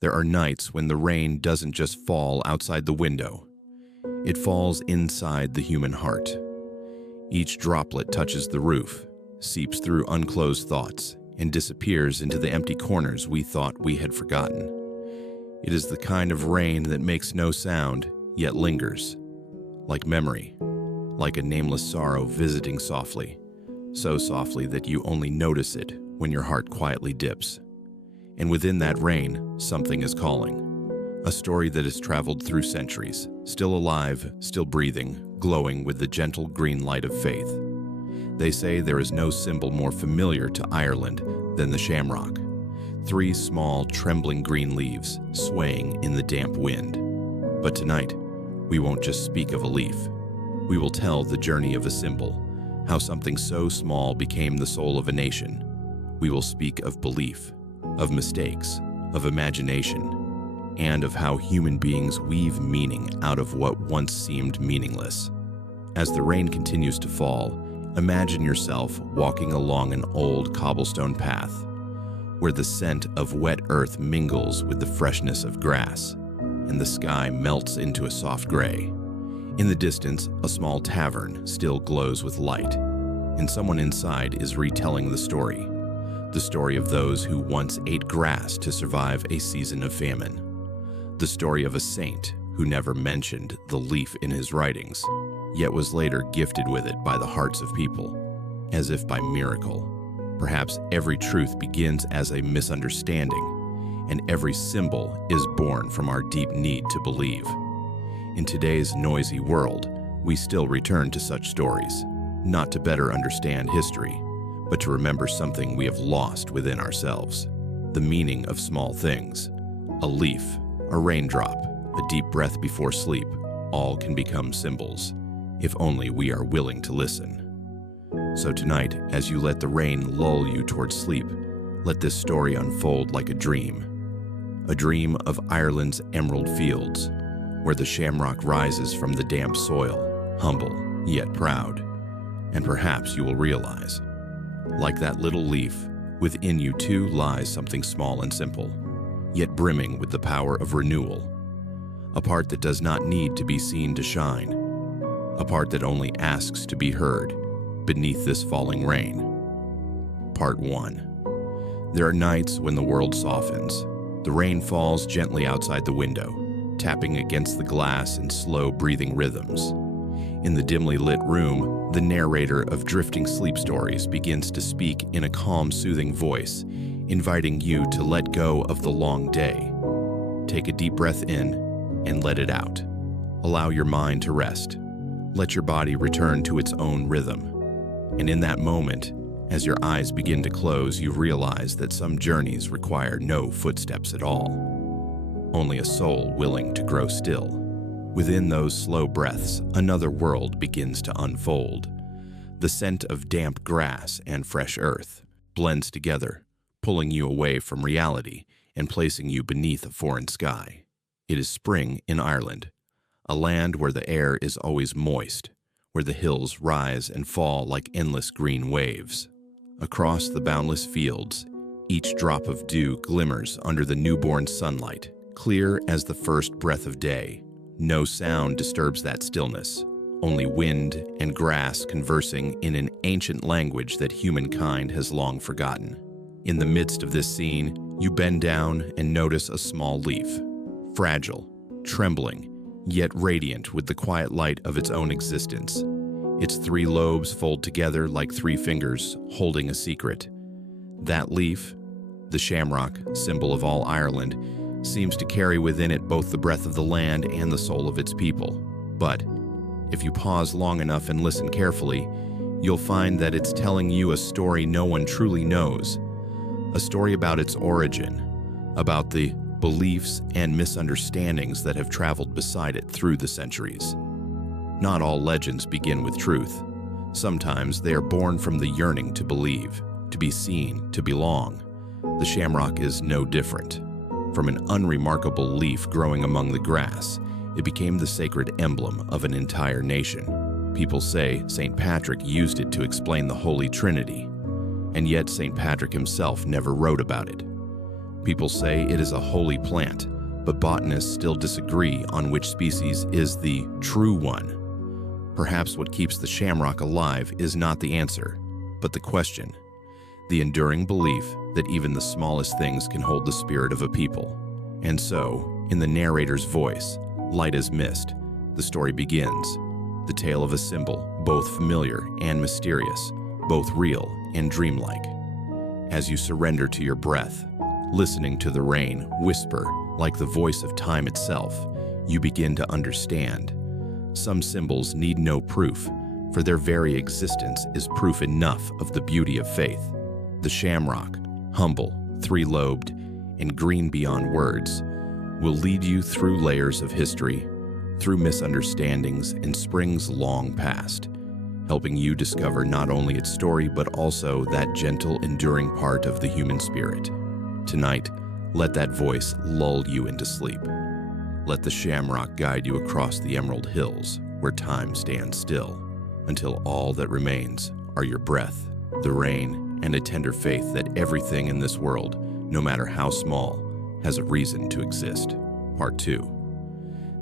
There are nights when the rain doesn't just fall outside the window. It falls inside the human heart. Each droplet touches the roof, seeps through unclosed thoughts, and disappears into the empty corners we thought we had forgotten. It is the kind of rain that makes no sound, yet lingers. Like memory, like a nameless sorrow visiting softly, so softly that you only notice it when your heart quietly dips. And within that rain, something is calling. A story that has traveled through centuries, still alive, still breathing, glowing with the gentle green light of faith. They say there is no symbol more familiar to Ireland than the shamrock. 3 small, trembling green leaves swaying in the damp wind. But tonight, we won't just speak of a leaf. We will tell the journey of a symbol, how something so small became the soul of a nation. We will speak of belief, of mistakes, of imagination, and of how human beings weave meaning out of what once seemed meaningless. As the rain continues to fall, imagine yourself walking along an old cobblestone path, where the scent of wet earth mingles with the freshness of grass, and the sky melts into a soft gray. In the distance, a small tavern still glows with light, and someone inside is retelling the story of those who once ate grass to survive a season of famine. The story of a saint who never mentioned the leaf in his writings, yet was later gifted with it by the hearts of people, as if by miracle. Perhaps every truth begins as a misunderstanding, and every symbol is born from our deep need to believe. In today's noisy world, we still return to such stories, not to better understand history, but to remember something we have lost within ourselves: the meaning of small things. A leaf, a raindrop, a deep breath before sleep, all can become symbols, if only we are willing to listen. So tonight, as you let the rain lull you towards sleep, let this story unfold like a dream of Ireland's emerald fields, where the shamrock rises from the damp soil, humble yet proud. And perhaps you will realize, like that little leaf, within you too lies something small and simple, yet brimming with the power of renewal. A part that does not need to be seen to shine. A part that only asks to be heard beneath this falling rain. Part 1. There are nights when the world softens. The rain falls gently outside the window, tapping against the glass in slow breathing rhythms. In the dimly lit room, the narrator of drifting sleep stories begins to speak in a calm, soothing voice, inviting you to let go of the long day. Take a deep breath in and let it out. Allow your mind to rest. Let your body return to its own rhythm. And in that moment, as your eyes begin to close, you realize that some journeys require no footsteps at all. Only a soul willing to grow still. Within those slow breaths, another world begins to unfold. The scent of damp grass and fresh earth blends together, pulling you away from reality and placing you beneath a foreign sky. It is spring in Ireland, a land where the air is always moist, where the hills rise and fall like endless green waves. Across the boundless fields, each drop of dew glimmers under the newborn sunlight, clear as the first breath of day. No sound disturbs that stillness, only wind and grass conversing in an ancient language that humankind has long forgotten. In the midst of this scene, you bend down and notice a small leaf, fragile, trembling, yet radiant with the quiet light of its own existence. Its 3 lobes fold together like 3 fingers, holding a secret. That leaf, the shamrock, symbol of all Ireland, seems to carry within it both the breath of the land and the soul of its people. But if you pause long enough and listen carefully, you'll find that it's telling you a story no one truly knows. A story about its origin, about the beliefs and misunderstandings that have traveled beside it through the centuries. Not all legends begin with truth. Sometimes they are born from the yearning to believe, to be seen, to belong. The shamrock is no different. From an unremarkable leaf growing among the grass, it became the sacred emblem of an entire nation. People say St. Patrick used it to explain the Holy Trinity, and yet St. Patrick himself never wrote about it. People say it is a holy plant, but botanists still disagree on which species is the true one. Perhaps what keeps the shamrock alive is not the answer, but the question. The enduring belief that even the smallest things can hold the spirit of a people. And so, in the narrator's voice, light as mist, the story begins. The tale of a symbol, both familiar and mysterious, both real and dreamlike. As you surrender to your breath, listening to the rain whisper like the voice of time itself, you begin to understand. Some symbols need no proof, for their very existence is proof enough of the beauty of faith. The shamrock, humble, three-lobed, and green beyond words, will lead you through layers of history, through misunderstandings and springs long past, helping you discover not only its story but also that gentle, enduring part of the human spirit. Tonight, let that voice lull you into sleep. Let the shamrock guide you across the emerald hills where time stands still, until all that remains are your breath, the rain, and a tender faith that everything in this world, no matter how small, has a reason to exist. Part 2.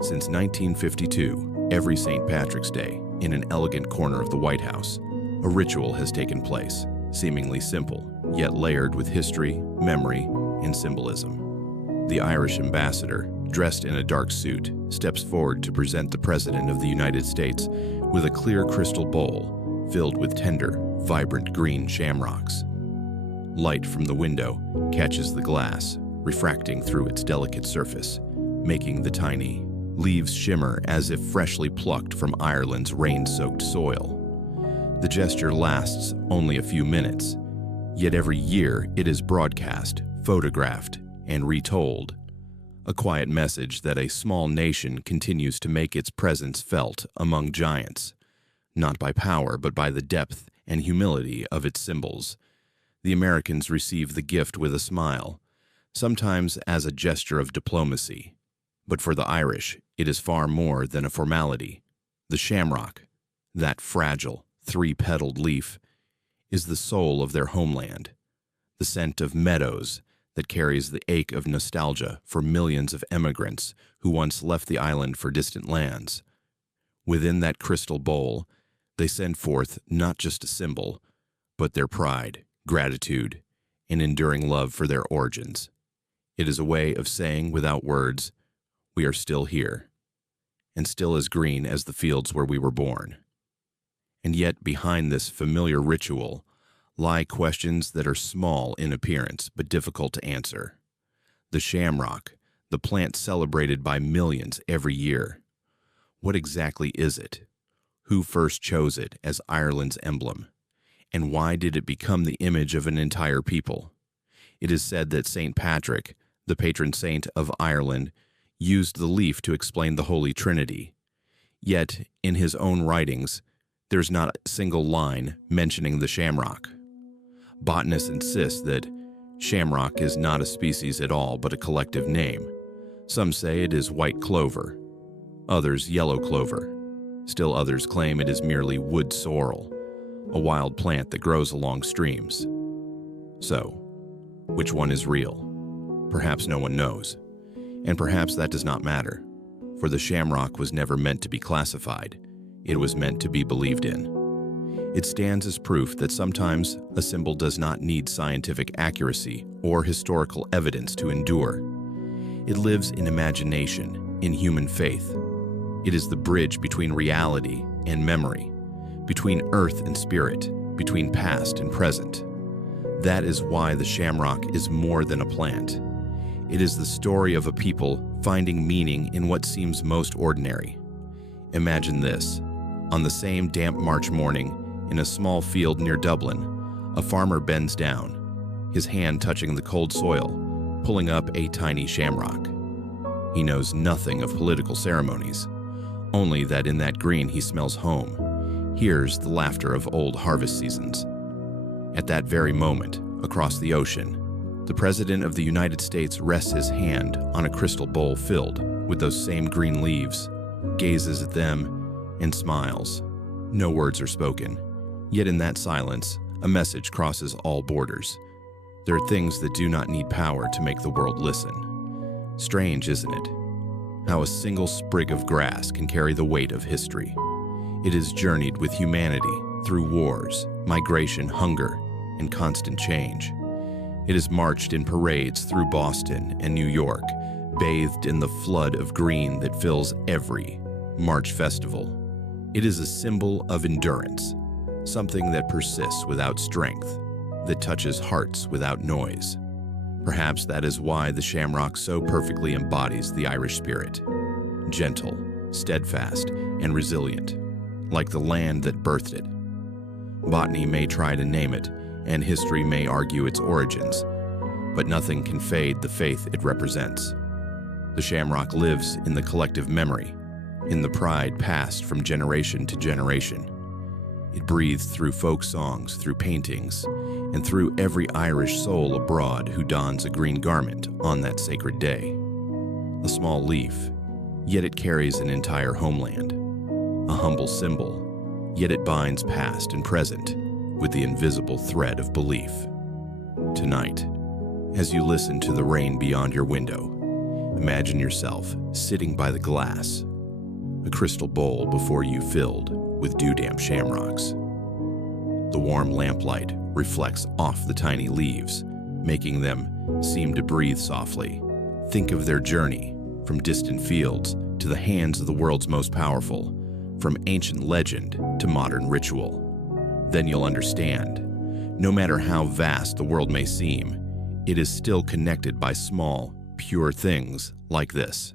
Since 1952, every St. Patrick's Day, in an elegant corner of the White House, a ritual has taken place, seemingly simple, yet layered with history, memory, and symbolism. The Irish ambassador, dressed in a dark suit, steps forward to present the President of the United States with a clear crystal bowl filled with tender, vibrant green shamrocks. Light from the window catches the glass, refracting through its delicate surface, making the tiny leaves shimmer as if freshly plucked from Ireland's rain-soaked soil. The gesture lasts only a few minutes, yet every year it is broadcast, photographed, and retold. A quiet message that a small nation continues to make its presence felt among giants, not by power but by the depth and humility of its symbols. The Americans receive the gift with a smile, sometimes as a gesture of diplomacy. But for the Irish, it is far more than a formality. The shamrock, that fragile, three-petaled leaf, is the soul of their homeland, the scent of meadows that carries the ache of nostalgia for millions of emigrants who once left the island for distant lands. Within that crystal bowl, they send forth not just a symbol, but their pride, gratitude, and enduring love for their origins. It is a way of saying without words, we are still here, and still as green as the fields where we were born. And yet behind this familiar ritual lie questions that are small in appearance but difficult to answer. The shamrock, the plant celebrated by millions every year. What exactly is it? Who first chose it as Ireland's emblem? And why did it become the image of an entire people? It is said that St. Patrick, the patron saint of Ireland, used the leaf to explain the Holy Trinity. Yet, in his own writings, there's not a single line mentioning the shamrock. Botanists insist that shamrock is not a species at all but a collective name. Some say it is white clover, others yellow clover. Still others claim it is merely wood sorrel, a wild plant that grows along streams. So, which one is real? Perhaps no one knows. And perhaps that does not matter, for the shamrock was never meant to be classified. It was meant to be believed in. It stands as proof that sometimes a symbol does not need scientific accuracy or historical evidence to endure. It lives in imagination, in human faith. It is the bridge between reality and memory, between earth and spirit, between past and present. That is why the shamrock is more than a plant. It is the story of a people finding meaning in what seems most ordinary. Imagine this. On the same damp March morning, in a small field near Dublin, a farmer bends down, his hand touching the cold soil, pulling up a tiny shamrock. He knows nothing of political ceremonies, only that in that green he smells home, hears the laughter of old harvest seasons. At that very moment, across the ocean, the President of the United States rests his hand on a crystal bowl filled with those same green leaves, gazes at them, and smiles. No words are spoken, yet in that silence, a message crosses all borders. There are things that do not need power to make the world listen. Strange, isn't it? How a single sprig of grass can carry the weight of history. It has journeyed with humanity through wars, migration, hunger, and constant change. It has marched in parades through Boston and New York, bathed in the flood of green that fills every March festival. It is a symbol of endurance, something that persists without strength, that touches hearts without noise. Perhaps that is why the shamrock so perfectly embodies the Irish spirit. Gentle, steadfast, and resilient, like the land that birthed it. Botany may try to name it, and history may argue its origins, but nothing can fade the faith it represents. The shamrock lives in the collective memory, in the pride passed from generation to generation. It breathes through folk songs, through paintings, and through every Irish soul abroad who dons a green garment on that sacred day. A small leaf, yet it carries an entire homeland. A humble symbol, yet it binds past and present with the invisible thread of belief. Tonight, as you listen to the rain beyond your window, imagine yourself sitting by the glass, a crystal bowl before you filled with dew-damp shamrocks. The warm lamplight reflects off the tiny leaves, making them seem to breathe softly. Think of their journey from distant fields to the hands of the world's most powerful, from ancient legend to modern ritual. Then you'll understand, no matter how vast the world may seem, it is still connected by small, pure things like this.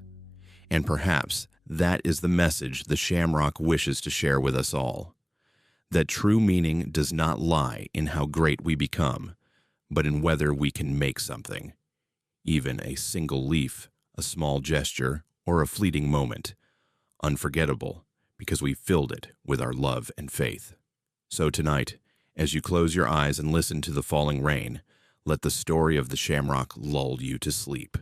And perhaps that is the message the shamrock wishes to share with us all. That true meaning does not lie in how great we become, but in whether we can make something. Even a single leaf, a small gesture, or a fleeting moment. Unforgettable, because we filled it with our love and faith. So tonight, as you close your eyes and listen to the falling rain, let the story of the shamrock lull you to sleep.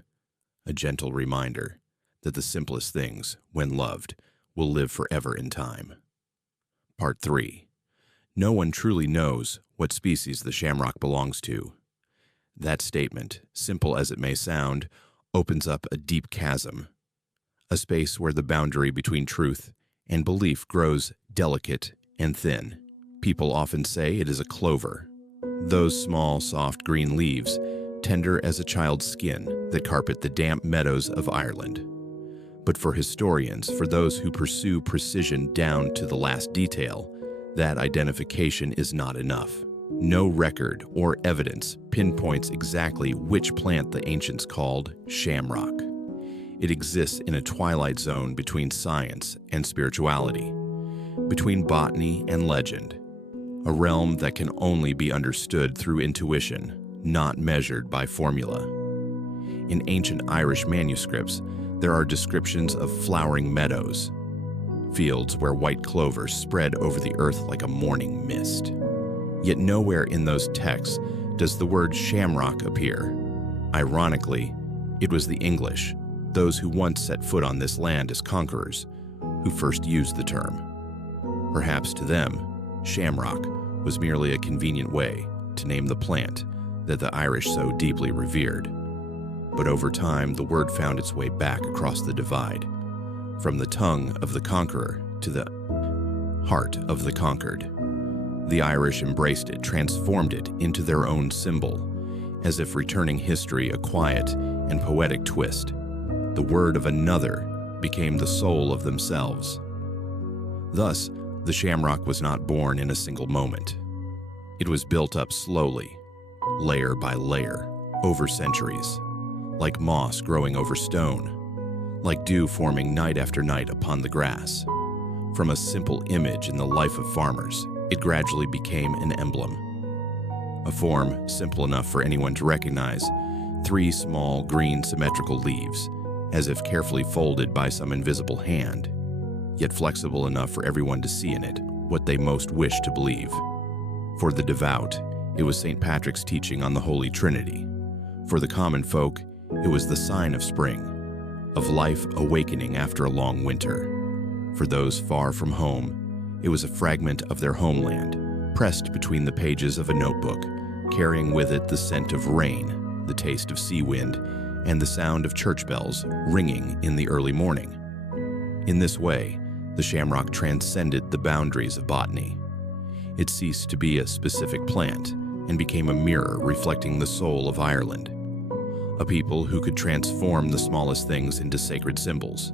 A gentle reminder that the simplest things, when loved, will live forever in time. Part 3. No one truly knows what species the shamrock belongs to. That statement, simple as it may sound, opens up a deep chasm, a space where the boundary between truth and belief grows delicate and thin. People often say it is a clover, those small, soft green leaves, tender as a child's skin, that carpet the damp meadows of Ireland. But for historians, for those who pursue precision down to the last detail, that identification is not enough. No record or evidence pinpoints exactly which plant the ancients called shamrock. It exists in a twilight zone between science and spirituality, between botany and legend, a realm that can only be understood through intuition, not measured by formula. In ancient Irish manuscripts, there are descriptions of flowering meadows, fields where white clover spread over the earth like a morning mist. Yet nowhere in those texts does the word shamrock appear. Ironically, it was the English, those who once set foot on this land as conquerors, who first used the term. Perhaps to them, shamrock was merely a convenient way to name the plant that the Irish so deeply revered. But over time, the word found its way back across the divide, from the tongue of the conqueror to the heart of the conquered. The Irish embraced it, transformed it into their own symbol, as if returning history a quiet and poetic twist. The word of another became the soul of themselves. Thus, the shamrock was not born in a single moment. It was built up slowly, layer by layer, over centuries, like moss growing over stone, like dew forming night after night upon the grass. From a simple image in the life of farmers, it gradually became an emblem. A form simple enough for anyone to recognize, 3 small green symmetrical leaves, as if carefully folded by some invisible hand, yet flexible enough for everyone to see in it what they most wish to believe. For the devout, it was St. Patrick's teaching on the Holy Trinity. For the common folk, it was the sign of spring, of life awakening after a long winter. For those far from home, it was a fragment of their homeland, pressed between the pages of a notebook carrying with it the scent of rain, the taste of sea wind, and the sound of church bells ringing in the early morning. In this way, the shamrock transcended the boundaries of botany. It ceased to be a specific plant and became a mirror reflecting the soul of Ireland, a people who could transform the smallest things into sacred symbols.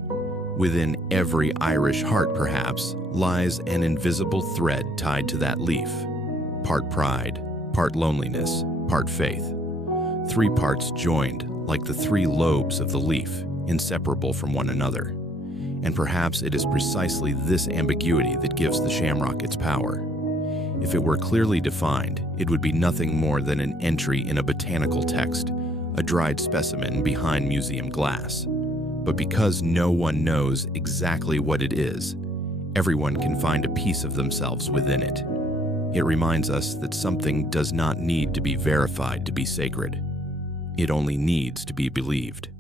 Within every Irish heart, perhaps, lies an invisible thread tied to that leaf. Part pride, part loneliness, part faith. Three parts joined like the three lobes of the leaf, inseparable from one another. And perhaps it is precisely this ambiguity that gives the shamrock its power. If it were clearly defined, it would be nothing more than an entry in a botanical text, a dried specimen behind museum glass. But because no one knows exactly what it is, everyone can find a piece of themselves within it. It reminds us that something does not need to be verified to be sacred. It only needs to be believed.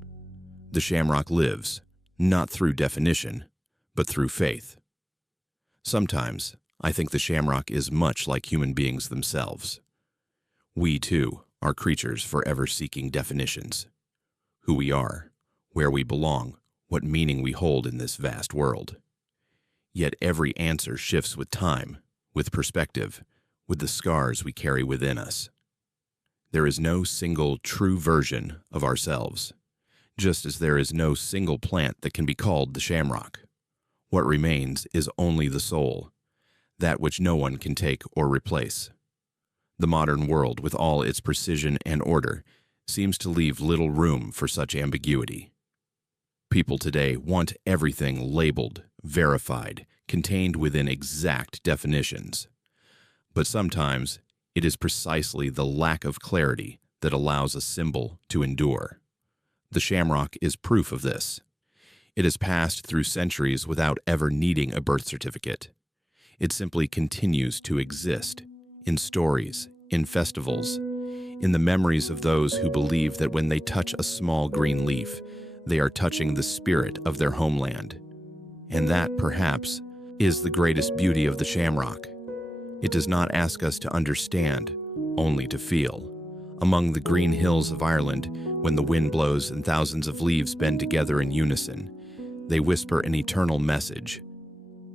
The shamrock lives, not through definition, but through faith. Sometimes, I think the shamrock is much like human beings themselves. We, too, are creatures forever seeking definitions. Who we are, where we belong, what meaning we hold in this vast world. Yet every answer shifts with time, with perspective, with the scars we carry within us. There is no single true version of ourselves, just as there is no single plant that can be called the shamrock. What remains is only the soul, that which no one can take or replace. The modern world, with all its precision and order, seems to leave little room for such ambiguity. People today want everything labeled, verified, contained within exact definitions. But sometimes, it is precisely the lack of clarity that allows a symbol to endure. The shamrock is proof of this. It has passed through centuries without ever needing a birth certificate. It simply continues to exist, in stories, in festivals, in the memories of those who believe that when they touch a small green leaf, they are touching the spirit of their homeland. And that, perhaps, is the greatest beauty of the shamrock. It does not ask us to understand, only to feel. Among the green hills of Ireland, when the wind blows and thousands of leaves bend together in unison, they whisper an eternal message.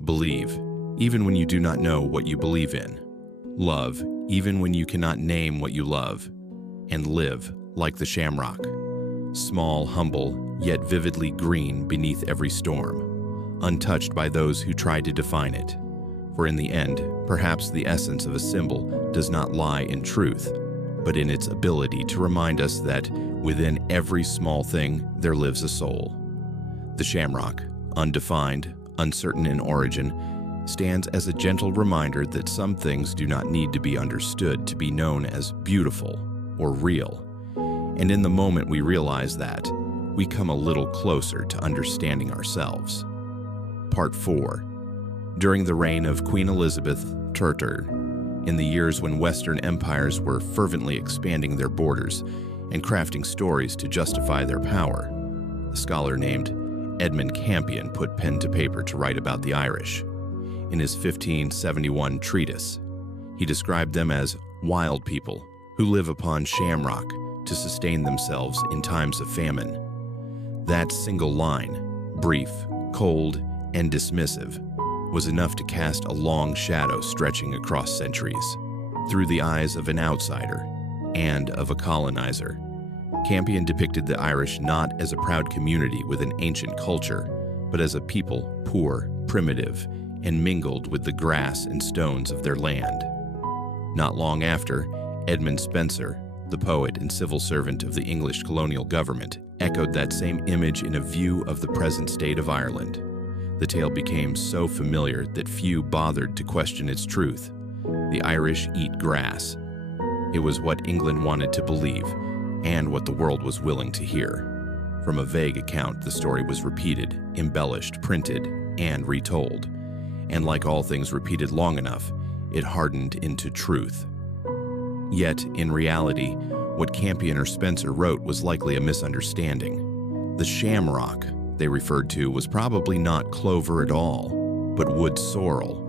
Believe, even when you do not know what you believe in. Love, even when you cannot name what you love. And live like the shamrock. Small, humble, yet vividly green beneath every storm, untouched by those who try to define it. For in the end, perhaps the essence of a symbol does not lie in truth, but in its ability to remind us that within every small thing there lives a soul. The shamrock, undefined, uncertain in origin, stands as a gentle reminder that some things do not need to be understood to be known as beautiful or real. And in the moment we realize that, we come a little closer to understanding ourselves. Part 4. During the reign of Queen Elizabeth II, in the years when Western empires were fervently expanding their borders and crafting stories to justify their power, a scholar named Edmund Campion put pen to paper to write about the Irish. In his 1571 treatise, he described them as wild people who live upon shamrock to sustain themselves in times of famine. That single line, brief, cold, and dismissive, was enough to cast a long shadow stretching across centuries. Through the eyes of an outsider and of a colonizer, Campion depicted the Irish not as a proud community with an ancient culture, but as a people poor, primitive, and mingled with the grass and stones of their land. Not long after, Edmund Spenser, the poet and civil servant of the English colonial government, echoed that same image in a view of the present state of Ireland. The tale became so familiar that few bothered to question its truth. The Irish eat grass. It was what England wanted to believe, and what the world was willing to hear. From a vague account, the story was repeated, embellished, printed, and retold. And like all things repeated long enough, it hardened into truth. Yet, in reality, what Campion or Spenser wrote was likely a misunderstanding. The shamrock they referred to was probably not clover at all, but wood sorrel,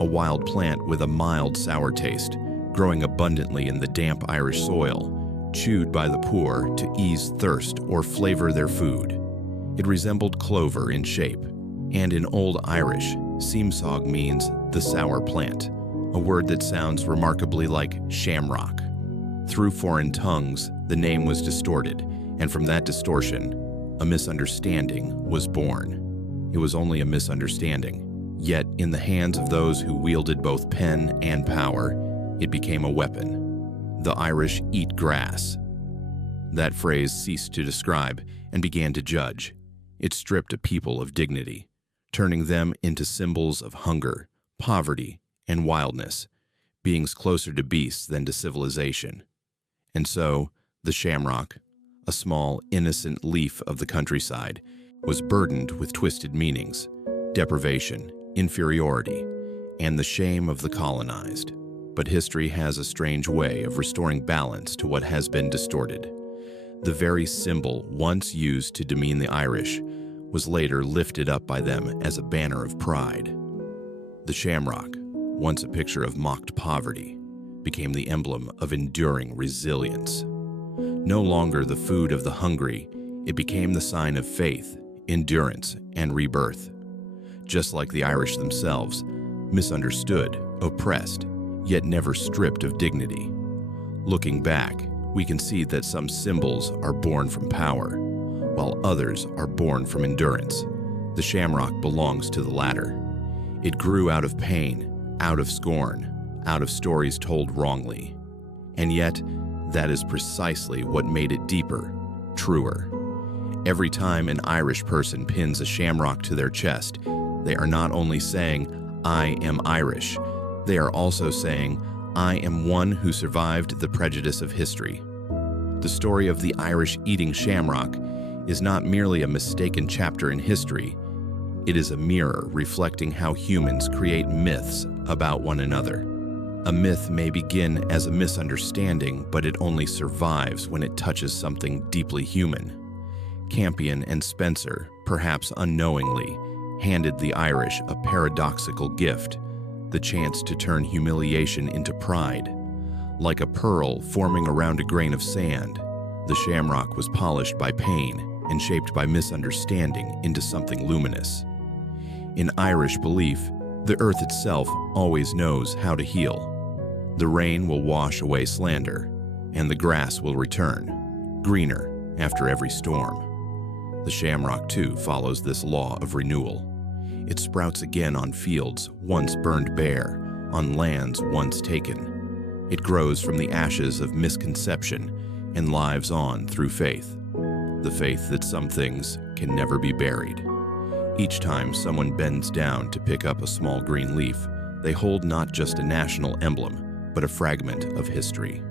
a wild plant with a mild sour taste, growing abundantly in the damp Irish soil, chewed by the poor to ease thirst or flavor their food. It resembled clover in shape, and in Old Irish, seamsog means the sour plant, a word that sounds remarkably like shamrock. Through foreign tongues, the name was distorted, and from that distortion, a misunderstanding was born. It was only a misunderstanding, yet in the hands of those who wielded both pen and power, it became a weapon. The Irish eat grass. That phrase ceased to describe and began to judge. It stripped a people of dignity, turning them into symbols of hunger, poverty, and wildness, beings closer to beasts than to civilization. And so, the shamrock, a small, innocent leaf of the countryside, was burdened with twisted meanings, deprivation, inferiority, and the shame of the colonized. But history has a strange way of restoring balance to what has been distorted. The very symbol once used to demean the Irish was later lifted up by them as a banner of pride. The shamrock, once a picture of mocked poverty, became the emblem of enduring resilience. No longer the food of the hungry, it became the sign of faith, endurance, and rebirth. Just like the Irish themselves, misunderstood, oppressed, yet never stripped of dignity. Looking back, we can see that some symbols are born from power, while others are born from endurance. The shamrock belongs to the latter. It grew out of pain, out of scorn, out of stories told wrongly. And yet, that is precisely what made it deeper, truer. Every time an Irish person pins a shamrock to their chest, they are not only saying, "I am Irish," they are also saying, "I am one who survived the prejudice of history." The story of the Irish eating shamrock is not merely a mistaken chapter in history. It is a mirror reflecting how humans create myths about one another. A myth may begin as a misunderstanding, but it only survives when it touches something deeply human. Campion and Spencer, perhaps unknowingly, handed the Irish a paradoxical gift, the chance to turn humiliation into pride. Like a pearl forming around a grain of sand, the shamrock was polished by pain and shaped by misunderstanding into something luminous. In Irish belief, the earth itself always knows how to heal. The rain will wash away slander, and the grass will return, greener after every storm. The shamrock, too, follows this law of renewal. It sprouts again on fields once burned bare, on lands once taken. It grows from the ashes of misconception and lives on through faith. The faith that some things can never be buried. Each time someone bends down to pick up a small green leaf, they hold not just a national emblem, but a fragment of history.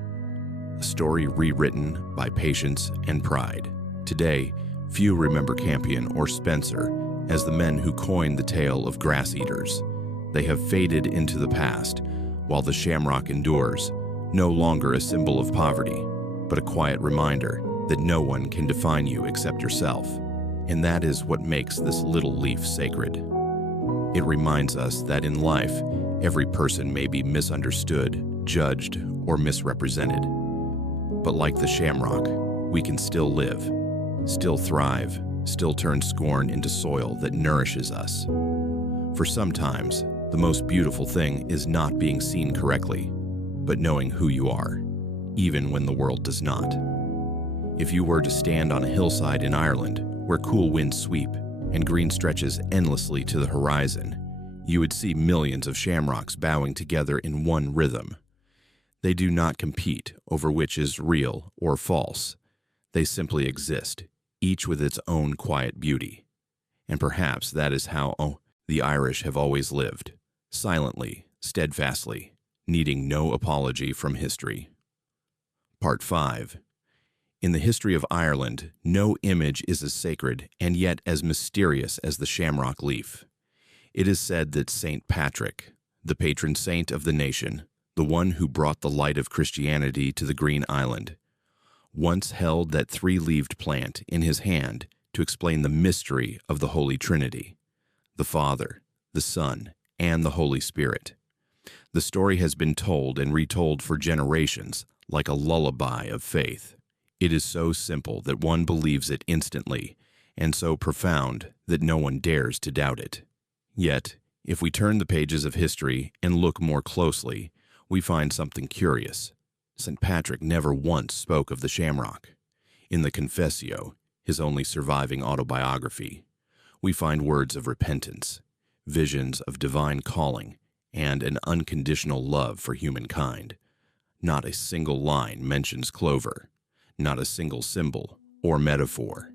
A story rewritten by patience and pride. Today, few remember Campion or Spencer as the men who coined the tale of grass eaters. They have faded into the past, while the shamrock endures, no longer a symbol of poverty, but a quiet reminder that no one can define you except yourself. And that is what makes this little leaf sacred. It reminds us that in life, every person may be misunderstood, judged, or misrepresented. But like the shamrock, we can still live, still thrive, still turn scorn into soil that nourishes us. For sometimes, the most beautiful thing is not being seen correctly, but knowing who you are, even when the world does not. If you were to stand on a hillside in Ireland, where cool winds sweep and green stretches endlessly to the horizon, you would see millions of shamrocks bowing together in one rhythm. They do not compete over which is real or false. They simply exist, each with its own quiet beauty. And perhaps that is how the Irish have always lived, silently, steadfastly, needing no apology from history. Part 5. In the history of Ireland, no image is as sacred and yet as mysterious as the shamrock leaf. It is said that Saint Patrick, the patron saint of the nation, the one who brought the light of Christianity to the Green Island, once held that three-leaved plant in his hand to explain the mystery of the Holy Trinity, the Father, the Son, and the Holy Spirit. The story has been told and retold for generations, like a lullaby of faith. It is so simple that one believes it instantly, and so profound that no one dares to doubt it. Yet, if we turn the pages of history and look more closely, we find something curious. St. Patrick never once spoke of the shamrock. In the Confessio, his only surviving autobiography, we find words of repentance, visions of divine calling, and an unconditional love for humankind. Not a single line mentions clover, not a single symbol or metaphor.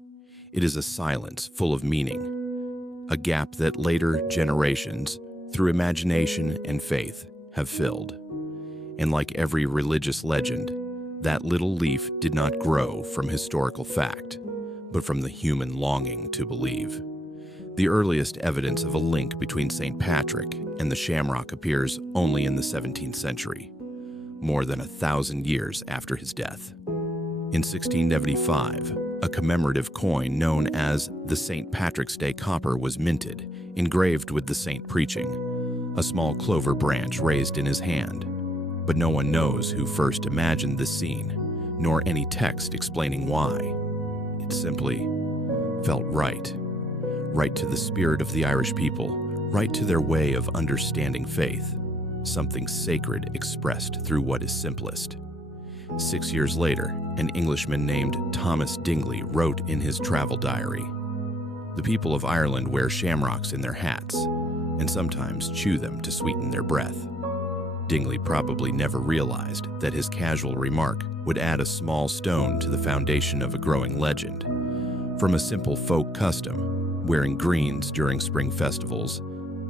It is a silence full of meaning, a gap that later generations, through imagination and faith, have filled. And like every religious legend, that little leaf did not grow from historical fact, but from the human longing to believe. The earliest evidence of a link between St. Patrick and the shamrock appears only in the 17th century, more than 1,000 years after his death. In 1675, a commemorative coin known as the St. Patrick's Day copper was minted, engraved with the saint preaching, a small clover branch raised in his hand. But no one knows who first imagined this scene, nor any text explaining why. It simply felt right. Right to the spirit of the Irish people, right to their way of understanding faith, something sacred expressed through what is simplest. 6 years later, an Englishman named Thomas Dingley wrote in his travel diary, "The people of Ireland wear shamrocks in their hats, and sometimes chew them to sweeten their breath." Dingley probably never realized that his casual remark would add a small stone to the foundation of a growing legend. From a simple folk custom, wearing greens during spring festivals,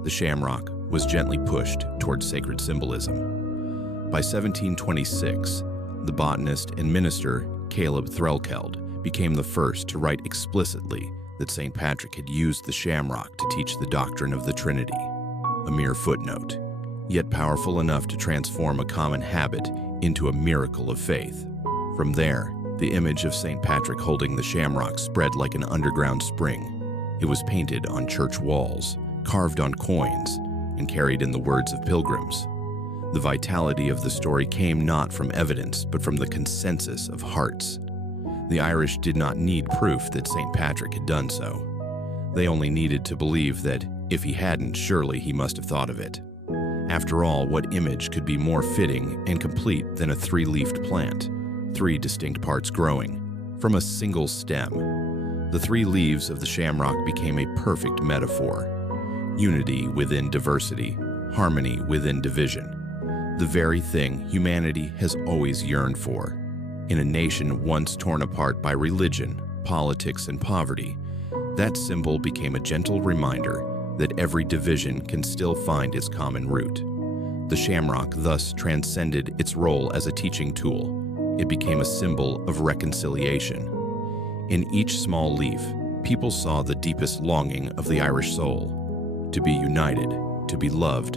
the shamrock was gently pushed towards sacred symbolism. By 1726, the botanist and minister Caleb Threlkeld became the first to write explicitly that St. Patrick had used the shamrock to teach the doctrine of the Trinity, a mere footnote, yet powerful enough to transform a common habit into a miracle of faith. From there, the image of St. Patrick holding the shamrock spread like an underground spring. It was painted on church walls, carved on coins, and carried in the words of pilgrims. The vitality of the story came not from evidence, but from the consensus of hearts. The Irish did not need proof that St. Patrick had done so. They only needed to believe that if he hadn't, surely he must have thought of it. After all, what image could be more fitting and complete than a three-leafed plant, 3 distinct parts growing from a single stem? The 3 leaves of the shamrock became a perfect metaphor. Unity within diversity, harmony within division. The very thing humanity has always yearned for. In a nation once torn apart by religion, politics, and poverty, that symbol became a gentle reminder that every division can still find its common root. The shamrock thus transcended its role as a teaching tool. It became a symbol of reconciliation. In each small leaf, people saw the deepest longing of the Irish soul: to be united, to be loved,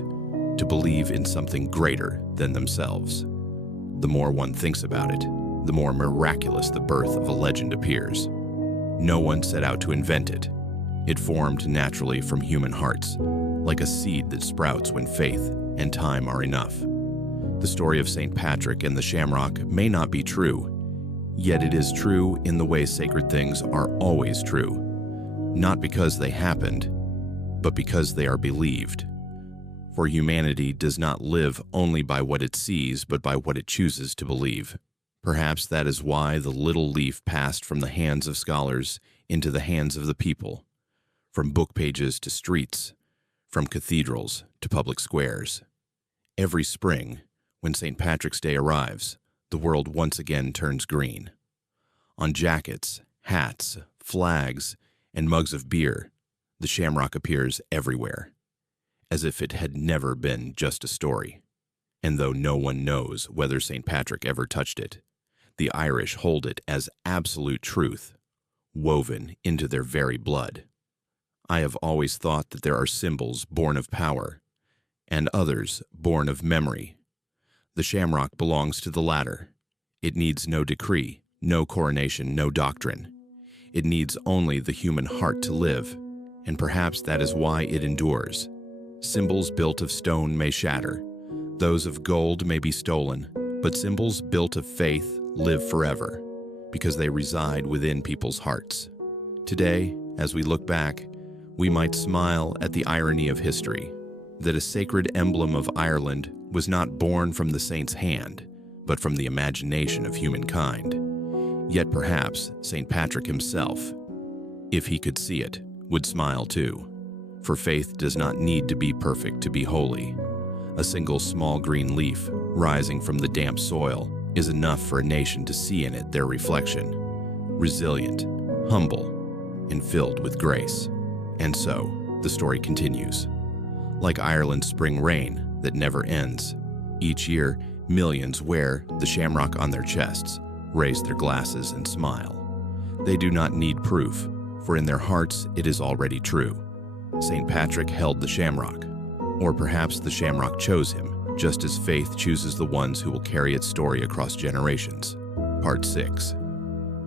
to believe in something greater than themselves. The more one thinks about it, the more miraculous the birth of a legend appears. No one set out to invent it. It formed naturally from human hearts, like a seed that sprouts when faith and time are enough. The story of St. Patrick and the shamrock may not be true, yet it is true in the way sacred things are always true, not because they happened, but because they are believed. For humanity does not live only by what it sees, but by what it chooses to believe. Perhaps that is why the little leaf passed from the hands of scholars into the hands of the people, from book pages to streets, from cathedrals to public squares. Every spring, when St. Patrick's Day arrives, the world once again turns green. On jackets, hats, flags, and mugs of beer, the shamrock appears everywhere, as if it had never been just a story. And though no one knows whether St. Patrick ever touched it, the Irish hold it as absolute truth, woven into their very blood. I have always thought that there are symbols born of power, and others born of memory. The shamrock belongs to the latter. It needs no decree, no coronation, no doctrine. It needs only the human heart to live, and perhaps that is why it endures. Symbols built of stone may shatter, Those of gold may be stolen, but symbols built of faith live forever because they reside within people's hearts. Today, as we look back, we might smile at the irony of history, that a sacred emblem of Ireland was not born from the saint's hand, but from the imagination of humankind. Yet perhaps St. Patrick himself, if he could see it, would smile too. For faith does not need to be perfect to be holy. A single small green leaf rising from the damp soil is enough for a nation to see in it their reflection, resilient, humble, and filled with grace. And so, the story continues. Like Ireland's spring rain that never ends, each year, millions wear the shamrock on their chests, raise their glasses, and smile. They do not need proof, for in their hearts it is already true. St. Patrick held the shamrock, or perhaps the shamrock chose him, just as faith chooses the ones who will carry its story across generations. Part 6.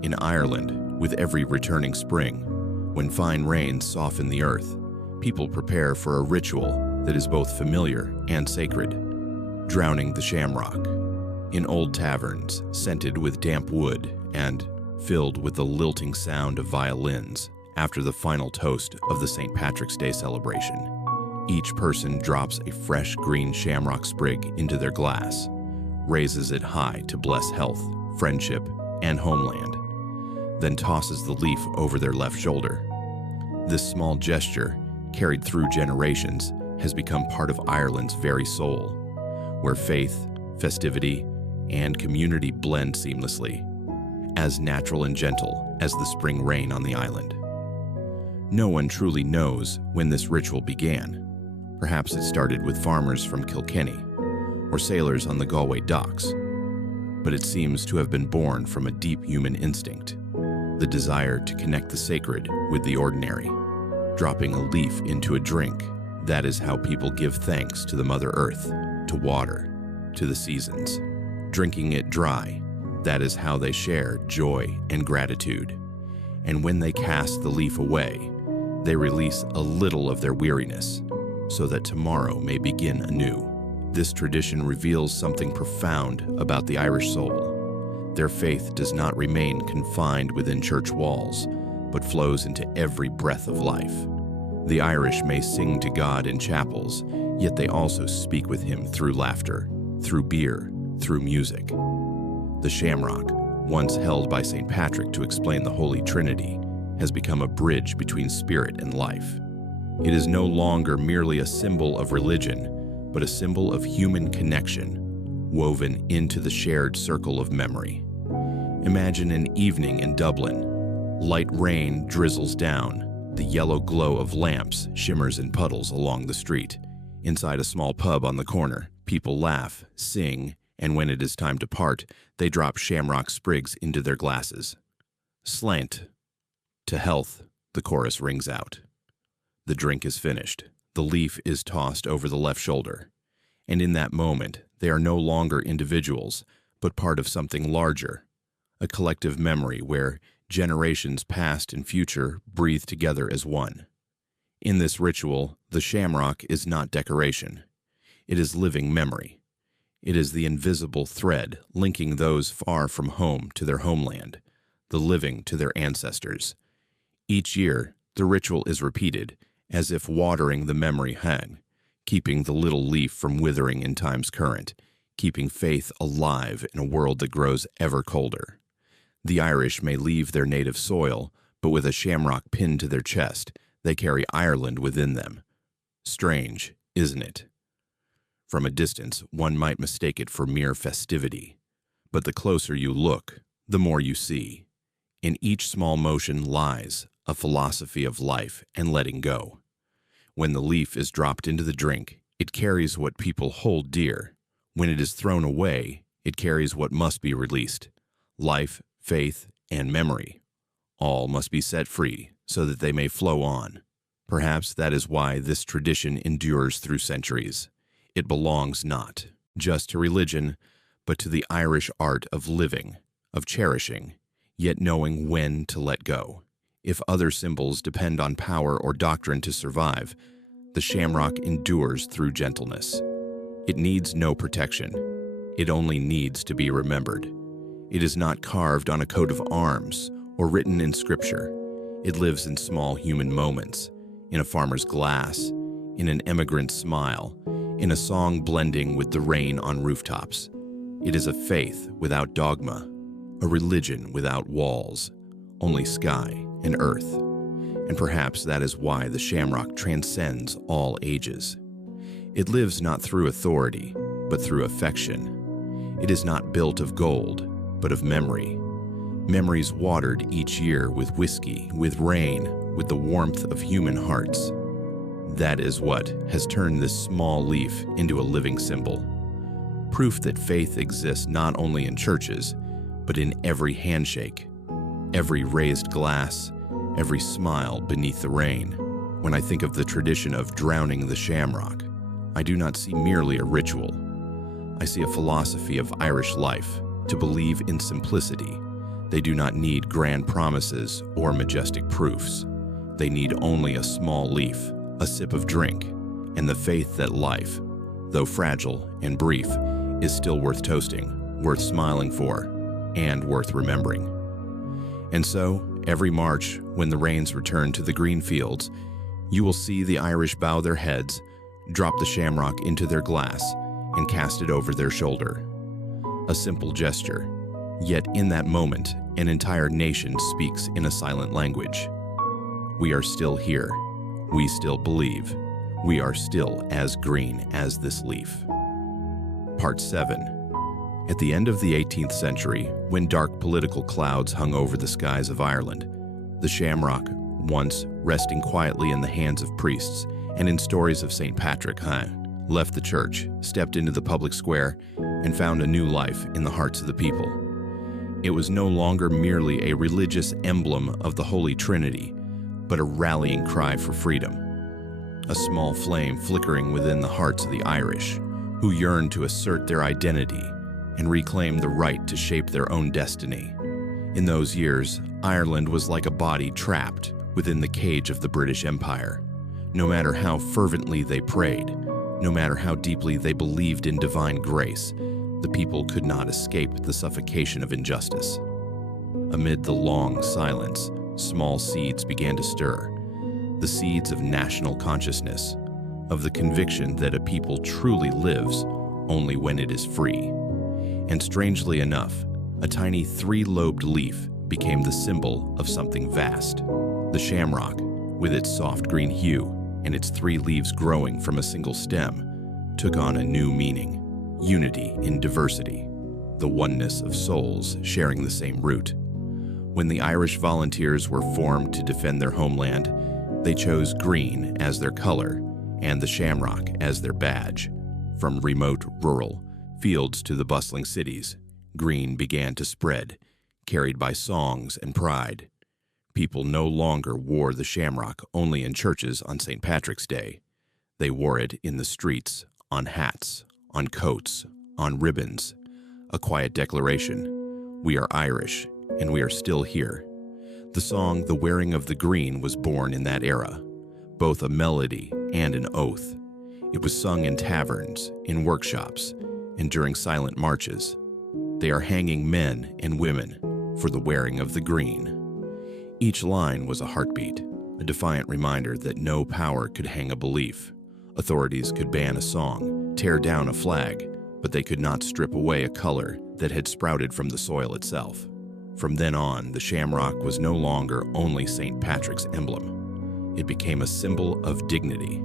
In Ireland, with every returning spring, when fine rains soften the earth, people prepare for a ritual that is both familiar and sacred, drowning the shamrock. In old taverns, scented with damp wood and filled with the lilting sound of violins after the final toast of the St. Patrick's Day celebration, each person drops a fresh green shamrock sprig into their glass, raises it high to bless health, friendship, and homeland, then tosses the leaf over their left shoulder. This small gesture, carried through generations, has become part of Ireland's very soul, where faith, festivity, and community blend seamlessly, as natural and gentle as the spring rain on the island. No one truly knows when this ritual began. Perhaps it started with farmers from Kilkenny or sailors on the Galway docks, but it seems to have been born from a deep human instinct, the desire to connect the sacred with the ordinary. Dropping a leaf into a drink, that is how people give thanks to the Mother Earth, to water, to the seasons. Drinking it dry, that is how they share joy and gratitude. And when they cast the leaf away, they release a little of their weariness, so that tomorrow may begin anew. This tradition reveals something profound about the Irish soul. Their faith does not remain confined within church walls, but flows into every breath of life. The Irish may sing to God in chapels, yet they also speak with him through laughter, through beer, through music. The shamrock, once held by St. Patrick to explain the Holy Trinity, has become a bridge between spirit and life. It is no longer merely a symbol of religion, but a symbol of human connection, woven into the shared circle of memory. Imagine an evening in Dublin. Light rain drizzles down. The yellow glow of lamps shimmers in puddles along the street. Inside a small pub on the corner, people laugh, sing, and when it is time to part, they drop shamrock sprigs into their glasses. Slant. To health, the chorus rings out. The drink is finished. The leaf is tossed over the left shoulder. And in that moment, they are no longer individuals, but part of something larger. A collective memory where generations past and future breathe together as one. In this ritual, the shamrock is not decoration. It is living memory. It is the invisible thread linking those far from home to their homeland, the living to their ancestors. Each year, the ritual is repeated, as if watering the memory hen, keeping the little leaf from withering in time's current, keeping faith alive in a world that grows ever colder. The Irish may leave their native soil, but with a shamrock pinned to their chest, they carry Ireland within them. Strange, isn't it? From a distance, one might mistake it for mere festivity. But the closer you look, the more you see. In each small motion lies a philosophy of life and letting go. When the leaf is dropped into the drink, it carries what people hold dear. When it is thrown away, it carries what must be released. Life, faith, and memory. All must be set free so that they may flow on. Perhaps that is why this tradition endures through centuries. It belongs not just to religion, but to the Irish art of living, of cherishing, yet knowing when to let go. If other symbols depend on power or doctrine to survive, the shamrock endures through gentleness. It needs no protection. It only needs to be remembered. It is not carved on a coat of arms or written in scripture. It lives in small human moments, in a farmer's glass, in an emigrant's smile, in a song blending with the rain on rooftops. It is a faith without dogma, a religion without walls, only sky and earth. And perhaps that is why the shamrock transcends all ages. It lives not through authority, but through affection. It is not built of gold, but of memory. Memories watered each year with whiskey, with rain, with the warmth of human hearts. That is what has turned this small leaf into a living symbol. Proof that faith exists not only in churches, but in every handshake, every raised glass, every smile beneath the rain. When I think of the tradition of drowning the shamrock, I do not see merely a ritual. I see a philosophy of Irish life, to believe in simplicity. They do not need grand promises or majestic proofs. They need only a small leaf, a sip of drink, and the faith that life, though fragile and brief, is still worth toasting, worth smiling for, and worth remembering. And so, every March, when the rains return to the green fields, you will see the Irish bow their heads, drop the shamrock into their glass, and cast it over their shoulder. A simple gesture, yet in that moment, an entire nation speaks in a silent language. We are still here. We still believe. We are still as green as this leaf. Part 7. At the end of the 18th century, when dark political clouds hung over the skies of Ireland, the shamrock, once resting quietly in the hands of priests and in stories of St. Patrick, left the church, stepped into the public square, and found a new life in the hearts of the people. It was no longer merely a religious emblem of the Holy Trinity, but a rallying cry for freedom. A small flame flickering within the hearts of the Irish, who yearned to assert their identity and reclaim the right to shape their own destiny. In those years, Ireland was like a body trapped within the cage of the British Empire. No matter how fervently they prayed, no matter how deeply they believed in divine grace, the people could not escape the suffocation of injustice. Amid the long silence, small seeds began to stir, the seeds of national consciousness, of the conviction that a people truly lives only when it is free. And strangely enough, a tiny three-lobed leaf became the symbol of something vast. The shamrock, with its soft green hue and its three leaves growing from a single stem, took on a new meaning: unity in diversity, the oneness of souls sharing the same root. When the Irish volunteers were formed to defend their homeland, they chose green as their color and the shamrock as their badge. From remote rural fields to the bustling cities, green began to spread, carried by songs and pride. People no longer wore the shamrock only in churches on St. Patrick's Day. They wore it in the streets, on hats, on coats, on ribbons. A quiet declaration: we are Irish, and we are still here. The song "The Wearing of the Green" was born in that era, both a melody and an oath. It was sung in taverns, in workshops, and during silent marches. They are hanging men and women for the wearing of the green. Each line was a heartbeat, a defiant reminder that no power could hang a belief. Authorities could ban a song, tear down a flag, but they could not strip away a color that had sprouted from the soil itself. From then on, the shamrock was no longer only St. Patrick's emblem. It became a symbol of dignity.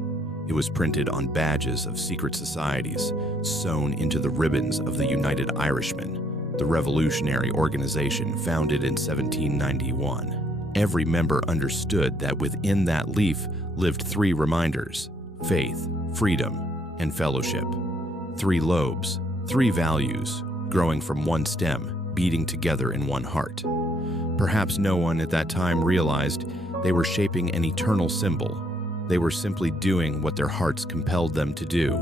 It was printed on badges of secret societies, sewn into the ribbons of the United Irishmen, the revolutionary organization founded in 1791. Every member understood that within that leaf lived three reminders: faith, freedom, and fellowship. Three lobes, three values, growing from one stem, beating together in one heart. Perhaps no one at that time realized they were shaping an eternal symbol. They were simply doing what their hearts compelled them to do.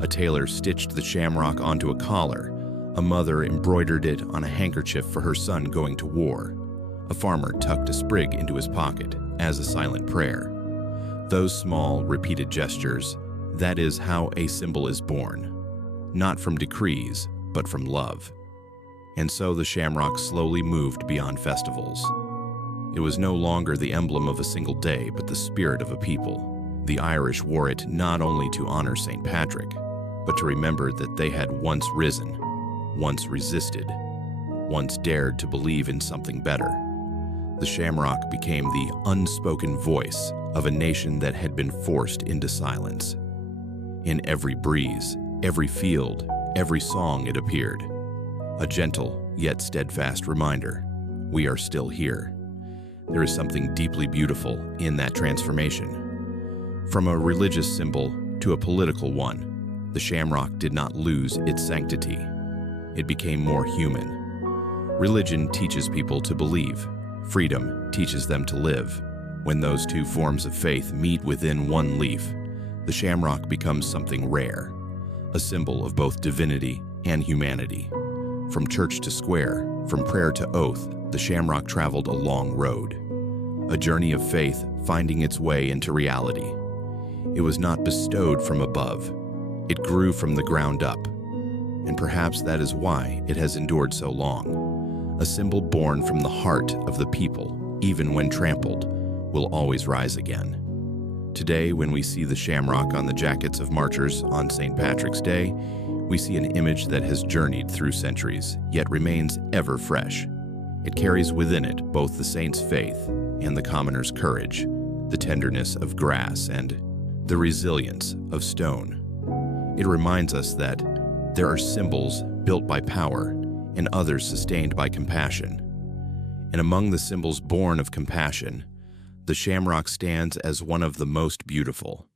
A tailor stitched the shamrock onto a collar. A mother embroidered it on a handkerchief for her son going to war. A farmer tucked a sprig into his pocket as a silent prayer. Those small, repeated gestures, that is how a symbol is born. not from decrees, but from love. And so the shamrock slowly moved beyond festivals. It was no longer the emblem of a single day, but the spirit of a people. The Irish wore it not only to honor St. Patrick, but to remember that they had once risen, once resisted, once dared to believe in something better. The shamrock became the unspoken voice of a nation that had been forced into silence. In every breeze, every field, every song it appeared. A gentle yet steadfast reminder, we are still here. There is something deeply beautiful in that transformation. From a religious symbol to a political one, the shamrock did not lose its sanctity. It became more human. Religion teaches people to believe. Freedom teaches them to live. When those two forms of faith meet within one leaf, the shamrock becomes something rare, a symbol of both divinity and humanity. From church to square, from prayer to oath, the shamrock traveled a long road, a journey of faith finding its way into reality. It was not bestowed from above. It grew from the ground up, and perhaps that is why it has endured so long. A symbol born from the heart of the people, even when trampled, will always rise again. Today, when we see the shamrock on the jackets of marchers on St. Patrick's Day, we see an image that has journeyed through centuries, yet remains ever fresh. It carries within it both the saint's faith and the commoner's courage, the tenderness of grass and the resilience of stone. It reminds us that there are symbols built by power and others sustained by compassion. And among the symbols born of compassion, the shamrock stands as one of the most beautiful,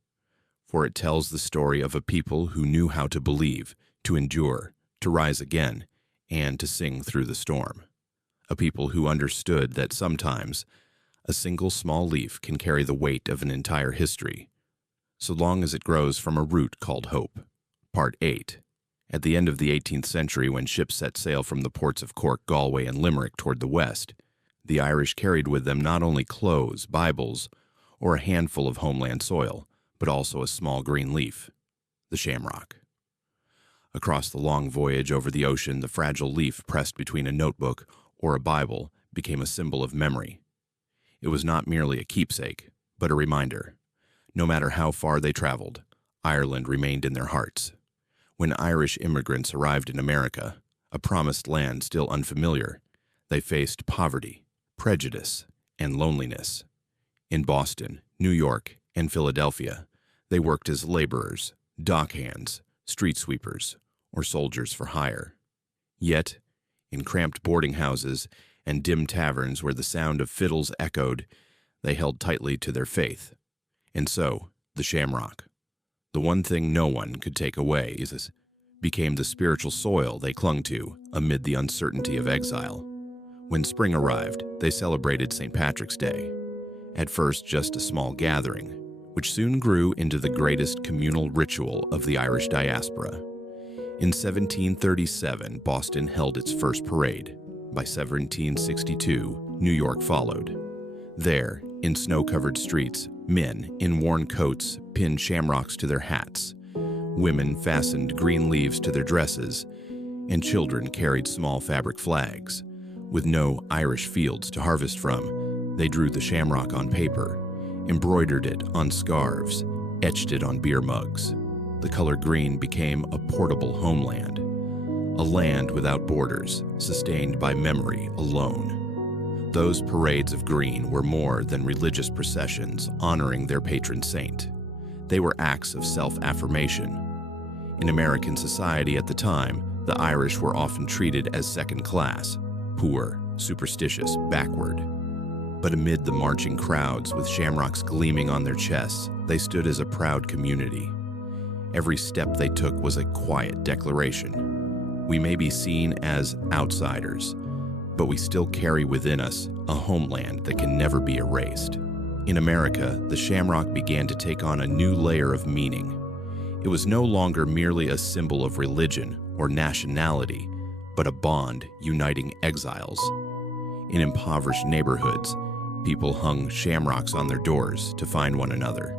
for it tells the story of a people who knew how to believe, to endure, to rise again, and to sing through the storm. A people who understood that sometimes a single small leaf can carry the weight of an entire history, so long as it grows from a root called hope. Part 8. At the end of the 18th century, when ships set sail from the ports of Cork, Galway, and Limerick toward the west, the Irish carried with them not only clothes, Bibles, or a handful of homeland soil, but also a small green leaf, the shamrock. Across the long voyage over the ocean, the fragile leaf pressed between a notebook or a Bible became a symbol of memory. It was not merely a keepsake, but a reminder. No matter how far they traveled, Ireland remained in their hearts. When Irish immigrants arrived in America, a promised land still unfamiliar, they faced poverty, prejudice, and loneliness. In Boston, New York, and Philadelphia, they worked as laborers, dockhands, street sweepers, or soldiers for hire. Yet, in cramped boarding houses and dim taverns where the sound of fiddles echoed, they held tightly to their faith. And so, the shamrock, the one thing no one could take away, became the spiritual soil they clung to amid the uncertainty of exile. When spring arrived, they celebrated St. Patrick's Day, at first just a small gathering, which soon grew into the greatest communal ritual of the Irish diaspora. In 1737, Boston held its first parade. By 1762, New York followed. There, in snow-covered streets, men in worn coats pinned shamrocks to their hats, women fastened green leaves to their dresses, and children carried small fabric flags. With no Irish fields to harvest from, they drew the shamrock on paper, embroidered it on scarves, etched it on beer mugs. The color green became a portable homeland, a land without borders, sustained by memory alone. Those parades of green were more than religious processions honoring their patron saint. They were acts of self-affirmation. In American society at the time, the Irish were often treated as second class, poor, superstitious, backward. But amid the marching crowds with shamrocks gleaming on their chests, they stood as a proud community. Every step they took was a quiet declaration. We may be seen as outsiders, but we still carry within us a homeland that can never be erased. In America, the shamrock began to take on a new layer of meaning. It was no longer merely a symbol of religion or nationality, but a bond uniting exiles. In impoverished neighborhoods, people hung shamrocks on their doors to find one another.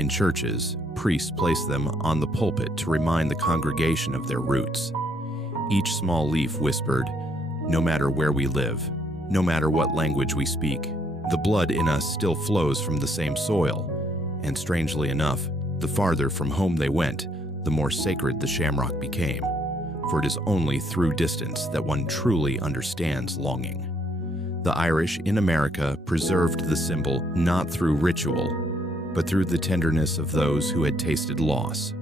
In churches, priests place them on the pulpit to remind the congregation of their roots. Each small leaf whispered, "No matter where we live, no matter what language we speak, the blood in us still flows from the same soil." And strangely enough, the farther from home they went, the more sacred the shamrock became, for it is only through distance that one truly understands longing. The Irish in America preserved the symbol not through ritual, but through the tenderness of those who had tasted loss.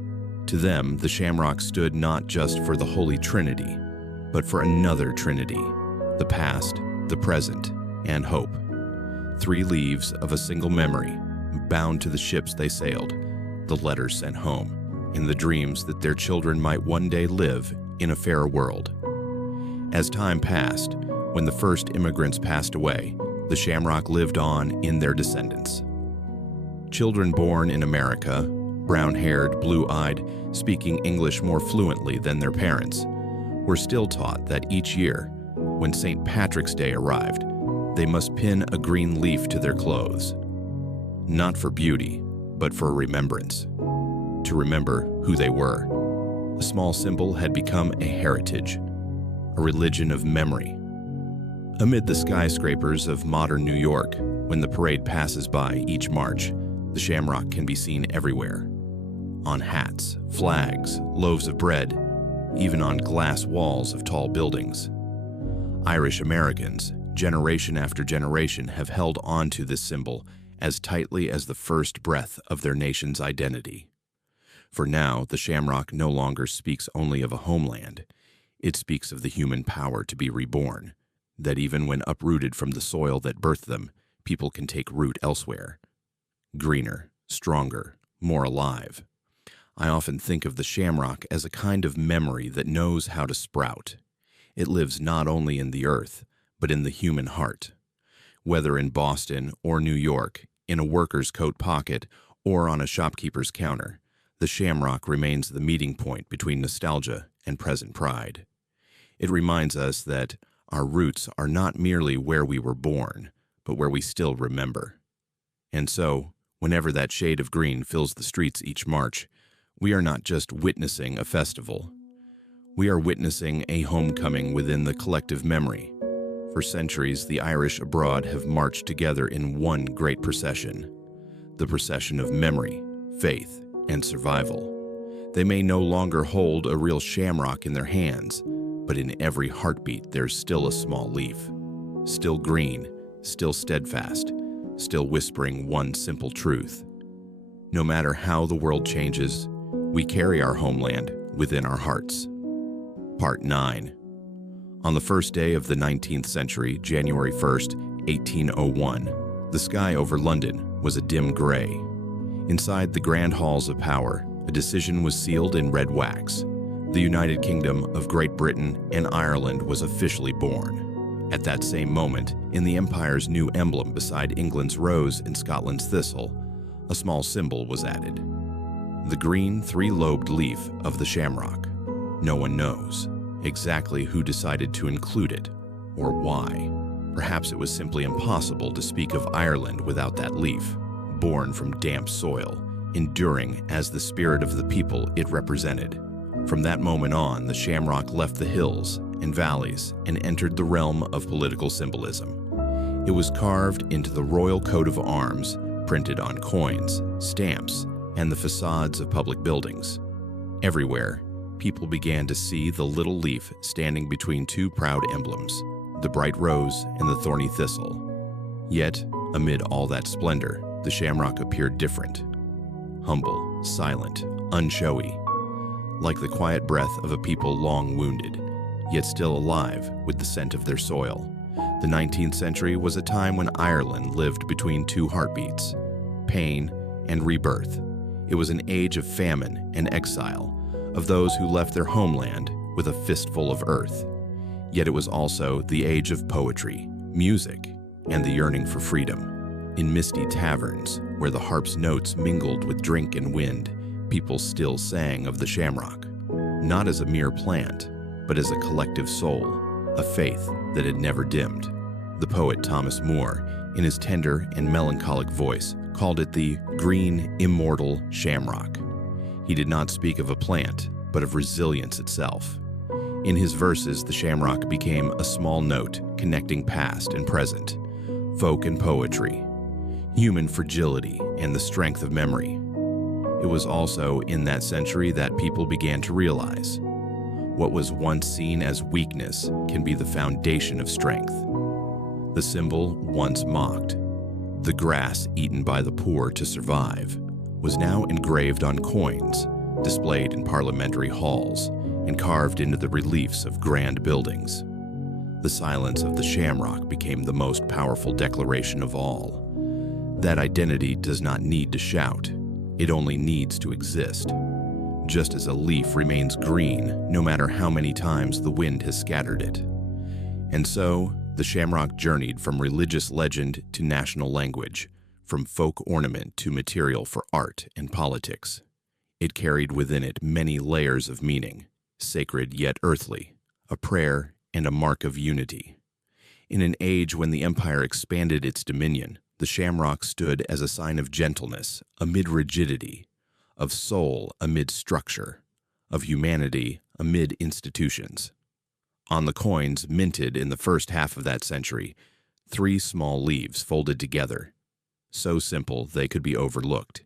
To them, the shamrock stood not just for the Holy Trinity, but for another Trinity: the past, the present, and hope. 3 leaves of a single memory, bound to the ships they sailed, the letters sent home, in the dreams that their children might one day live in a fair world. As time passed, when the first immigrants passed away, the shamrock lived on in their descendants. Children born in America, brown-haired, blue-eyed, speaking English more fluently than their parents, were still taught that each year, when St. Patrick's Day arrived, they must pin a green leaf to their clothes. Not for beauty, but for remembrance. To remember who they were. A small symbol had become a heritage, a religion of memory. Amid the skyscrapers of modern New York, when the parade passes by each March, the shamrock can be seen everywhere. On hats, flags, loaves of bread, even on glass walls of tall buildings. Irish Americans, generation after generation, have held on to this symbol as tightly as the first breath of their nation's identity. For now, the shamrock no longer speaks only of a homeland. It speaks of the human power to be reborn, that even when uprooted from the soil that birthed them, people can take root elsewhere. Greener, stronger, more alive. I often think of the shamrock as a kind of memory that knows how to sprout. It lives not only in the earth, but in the human heart. Whether in Boston or New York, in a worker's coat pocket, or on a shopkeeper's counter, the shamrock remains the meeting point between nostalgia and present pride. It reminds us that our roots are not merely where we were born, but where we still remember. And so, whenever that shade of green fills the streets each March, we are not just witnessing a festival. We are witnessing a homecoming within the collective memory. For centuries, the Irish abroad have marched together in one great procession, the procession of memory, faith, and survival. They may no longer hold a real shamrock in their hands, but in every heartbeat there's still a small leaf, still green, still steadfast, still whispering one simple truth. No matter how the world changes, we carry our homeland within our hearts. Part 9. On the first day of the 19th century, January 1st, 1801, the sky over London was a dim gray. Inside the grand halls of power, a decision was sealed in red wax. The United Kingdom of Great Britain and Ireland was officially born. At that same moment, in the Empire's new emblem beside England's rose and Scotland's thistle, a small symbol was added. The green 3-lobed leaf of the shamrock. No one knows exactly who decided to include it or why. Perhaps it was simply impossible to speak of Ireland without that leaf, born from damp soil, enduring as the spirit of the people it represented. From that moment on, the shamrock left the hills and valleys and entered the realm of political symbolism. It was carved into the royal coat of arms, printed on coins, stamps, and the facades of public buildings. Everywhere, people began to see the little leaf standing between 2 proud emblems, the bright rose and the thorny thistle. Yet, amid all that splendor, the shamrock appeared different. Humble, silent, unshowy, like the quiet breath of a people long wounded, yet still alive with the scent of their soil. The 19th century was a time when Ireland lived between 2 heartbeats, pain and rebirth. It was an age of famine and exile, of those who left their homeland with a fistful of earth. Yet it was also the age of poetry, music, and the yearning for freedom. In misty taverns, where the harp's notes mingled with drink and wind, people still sang of the shamrock, not as a mere plant, but as a collective soul, a faith that had never dimmed. The poet Thomas Moore, in his tender and melancholic voice, called it the green, immortal shamrock. He did not speak of a plant, but of resilience itself. In his verses, the shamrock became a small note connecting past and present, folk and poetry, human fragility, and the strength of memory. It was also in that century that people began to realize what was once seen as weakness can be the foundation of strength. The symbol once mocked, the grass eaten by the poor to survive, was now engraved on coins, displayed in parliamentary halls, and carved into the reliefs of grand buildings. The silence of the shamrock became the most powerful declaration of all. That identity does not need to shout, it only needs to exist. Just as a leaf remains green no matter how many times the wind has scattered it. And so, the shamrock journeyed from religious legend to national language, from folk ornament to material for art and politics. It carried within it many layers of meaning, sacred yet earthly, a prayer and a mark of unity. In an age when the empire expanded its dominion, the shamrock stood as a sign of gentleness amid rigidity, of soul amid structure, of humanity amid institutions. On the coins minted in the first half of that century, 3 small leaves folded together, so simple they could be overlooked,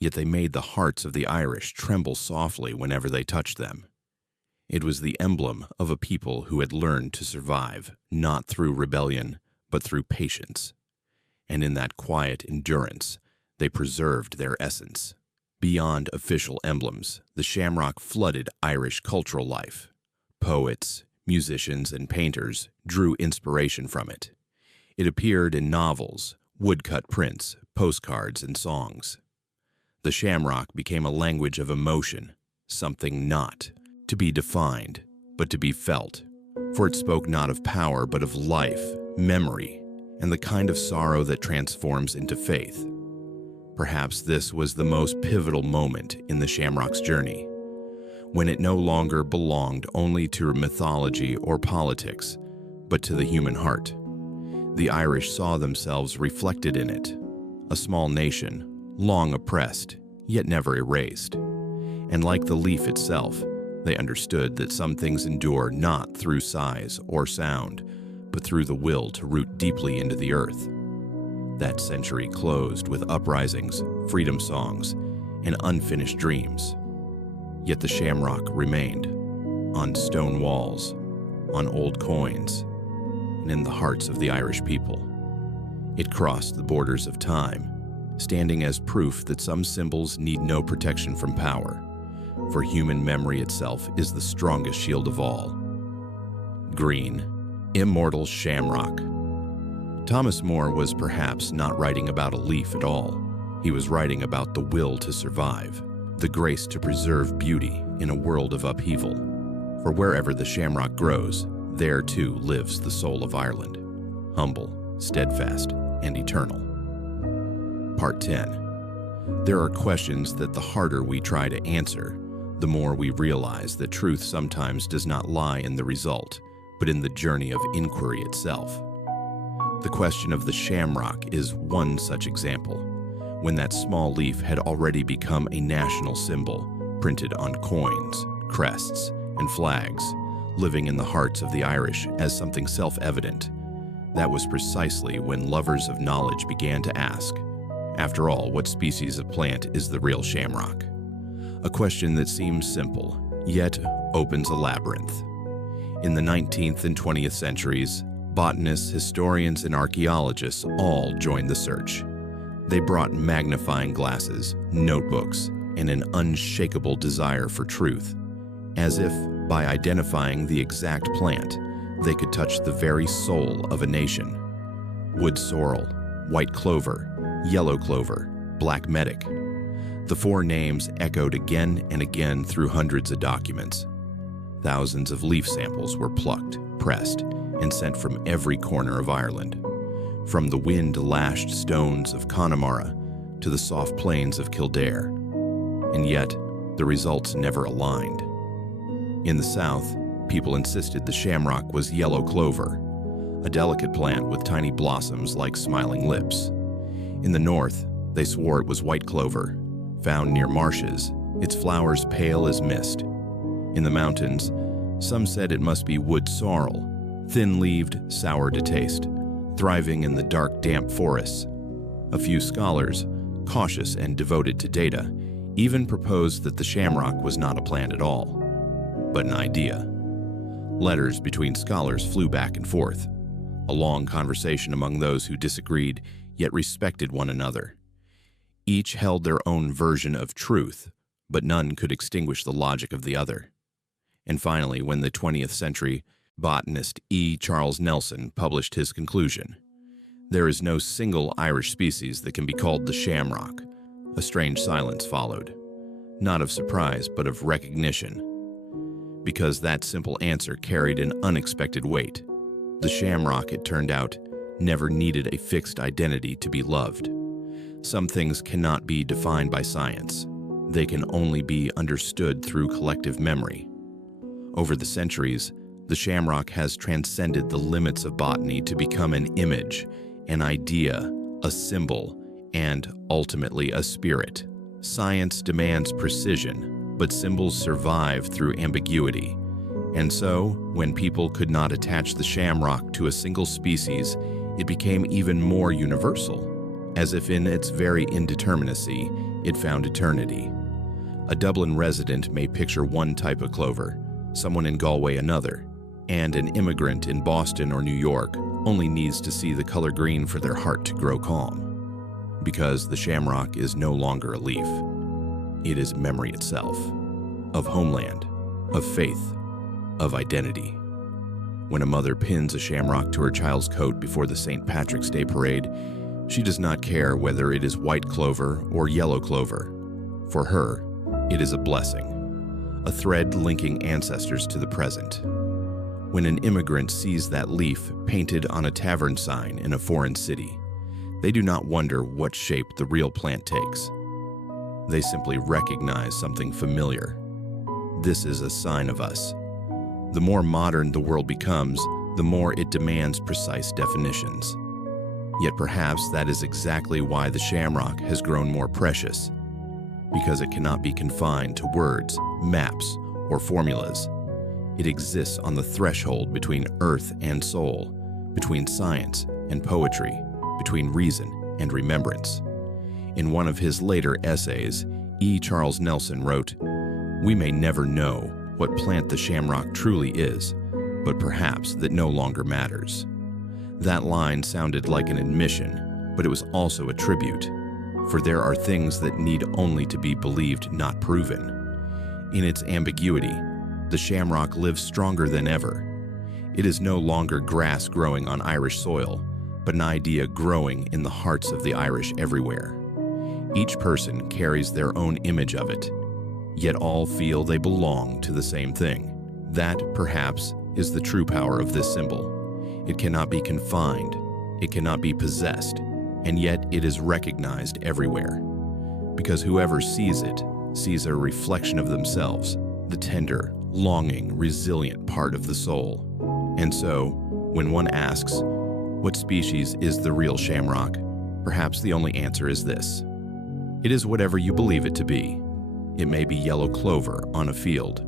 yet they made the hearts of the Irish tremble softly whenever they touched them. It was the emblem of a people who had learned to survive, not through rebellion, but through patience. And in that quiet endurance, they preserved their essence. Beyond official emblems, the shamrock flooded Irish cultural life. Poets, musicians, and painters drew inspiration from it. It appeared in novels, woodcut prints, postcards, and songs. The shamrock became a language of emotion, something not to be defined, but to be felt, for it spoke not of power but of life, memory, and the kind of sorrow that transforms into faith. Perhaps this was the most pivotal moment in the shamrock's journey, when it no longer belonged only to mythology or politics, but to the human heart. The Irish saw themselves reflected in it, a small nation, long oppressed, yet never erased. And like the leaf itself, they understood that some things endure not through size or sound, but through the will to root deeply into the earth. That century closed with uprisings, freedom songs, and unfinished dreams. Yet the shamrock remained, on stone walls, on old coins, and in the hearts of the Irish people. It crossed the borders of time, standing as proof that some symbols need no protection from power, for human memory itself is the strongest shield of all. Green, immortal shamrock. Thomas More was perhaps not writing about a leaf at all. He was writing about the will to survive, the grace to preserve beauty in a world of upheaval. For wherever the shamrock grows, there too lives the soul of Ireland, humble, steadfast, and eternal. Part 10. There are questions that the harder we try to answer, the more we realize that truth sometimes does not lie in the result, but in the journey of inquiry itself. The question of the shamrock is one such example, when that small leaf had already become a national symbol, printed on coins, crests, and flags, living in the hearts of the Irish as something self-evident. That was precisely when lovers of knowledge began to ask, after all, what species of plant is the real shamrock? A question that seems simple, yet opens a labyrinth. In the 19th and 20th centuries, botanists, historians, and archaeologists all joined the search. They brought magnifying glasses, notebooks, and an unshakable desire for truth, as if, by identifying the exact plant, they could touch the very soul of a nation. Wood sorrel, white clover, yellow clover, black medic. The 4 names echoed again and again through hundreds of documents. Thousands of leaf samples were plucked, pressed, and sent from every corner of Ireland, from the wind-lashed stones of Connemara to the soft plains of Kildare. And yet, the results never aligned. In the south, people insisted the shamrock was yellow clover, a delicate plant with tiny blossoms like smiling lips. In the north, They swore it was white clover, found near marshes, its flowers pale as mist. In the mountains, some said it must be wood sorrel, thin-leaved, sour to taste, thriving in the dark, damp forests. A few scholars, cautious and devoted to data, even proposed that the shamrock was not a plant at all, but an idea. Letters between scholars flew back and forth, a long conversation among those who disagreed yet respected one another. Each held their own version of truth, but none could extinguish the logic of the other. And finally, when the 20th century botanist E. Charles Nelson published his conclusion, "There is no single Irish species that can be called the shamrock," a strange silence followed, not of surprise but of recognition, because that simple answer carried an unexpected weight. The shamrock, it turned out, never needed a fixed identity to be loved. Some things cannot be defined by science. They can only be understood through collective memory. Over the centuries, the shamrock has transcended the limits of botany to become an image, an idea, a symbol, and ultimately a spirit. Science demands precision, but symbols survive through ambiguity. And so, when people could not attach the shamrock to a single species, it became even more universal, as if in its very indeterminacy, it found eternity. A Dublin resident may picture one type of clover, someone in Galway another, and an immigrant in Boston or New York only needs to see the color green for their heart to grow calm. Because the shamrock is no longer a leaf. It is memory itself, of homeland, of faith, of identity. When a mother pins a shamrock to her child's coat before the St. Patrick's Day parade, she does not care whether it is white clover or yellow clover. For her, it is a blessing, a thread linking ancestors to the present. When an immigrant sees that leaf painted on a tavern sign in a foreign city, they do not wonder what shape the real plant takes. They simply recognize something familiar. This is a sign of us. The more modern the world becomes, the more it demands precise definitions. Yet perhaps that is exactly why the shamrock has grown more precious, because it cannot be confined to words, maps, or formulas. It exists on the threshold between earth and soul, between science and poetry, between reason and remembrance. In one of his later essays, E. Charles Nelson wrote, "We may never know what plant the shamrock truly is, but perhaps that no longer matters." That line sounded like an admission, but it was also a tribute, for there are things that need only to be believed, not proven. In its ambiguity, the shamrock lives stronger than ever. It is no longer grass growing on Irish soil, but an idea growing in the hearts of the Irish everywhere. Each person carries their own image of it, yet all feel they belong to the same thing. That, perhaps, is the true power of this symbol. It cannot be confined, it cannot be possessed, and yet it is recognized everywhere. Because whoever sees it sees a reflection of themselves, the tender, longing, resilient part of the soul. And so, when one asks, what species is the real shamrock? Perhaps the only answer is this. It is whatever you believe it to be. It may be yellow clover on a field,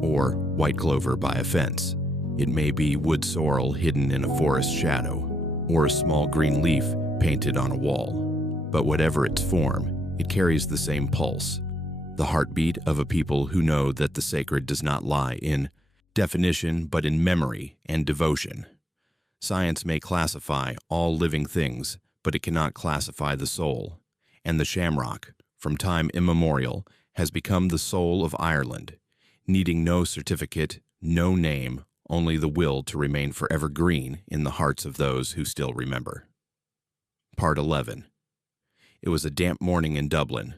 or white clover by a fence. It may be wood sorrel hidden in a forest shadow, or a small green leaf painted on a wall. But whatever its form, it carries the same pulse, the heartbeat of a people who know that the sacred does not lie in definition but in memory and devotion. Science may classify all living things, but it cannot classify the soul. And the shamrock, from time immemorial, has become the soul of Ireland, needing no certificate, no name, only the will to remain forever green in the hearts of those who still remember. Part 11. It was a damp morning in Dublin.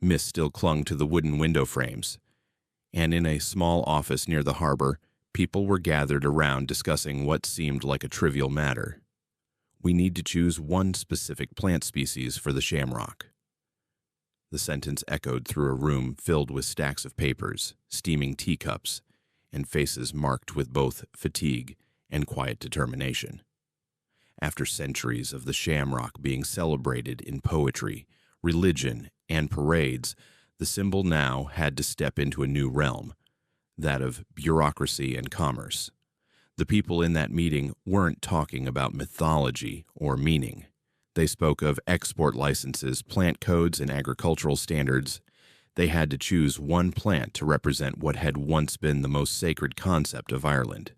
Mist still clung to the wooden window frames, and in a small office near the harbor, people were gathered around discussing what seemed like a trivial matter. We need to choose one specific plant species for the shamrock. The sentence echoed through a room filled with stacks of papers, steaming teacups, and faces marked with both fatigue and quiet determination. After centuries of the shamrock being celebrated in poetry, religion, and parades, the symbol now had to step into a new realm, that of bureaucracy and commerce. The people in that meeting weren't talking about mythology or meaning. They spoke of export licenses, plant codes, and agricultural standards. They had to choose one plant to represent what had once been the most sacred concept of Ireland.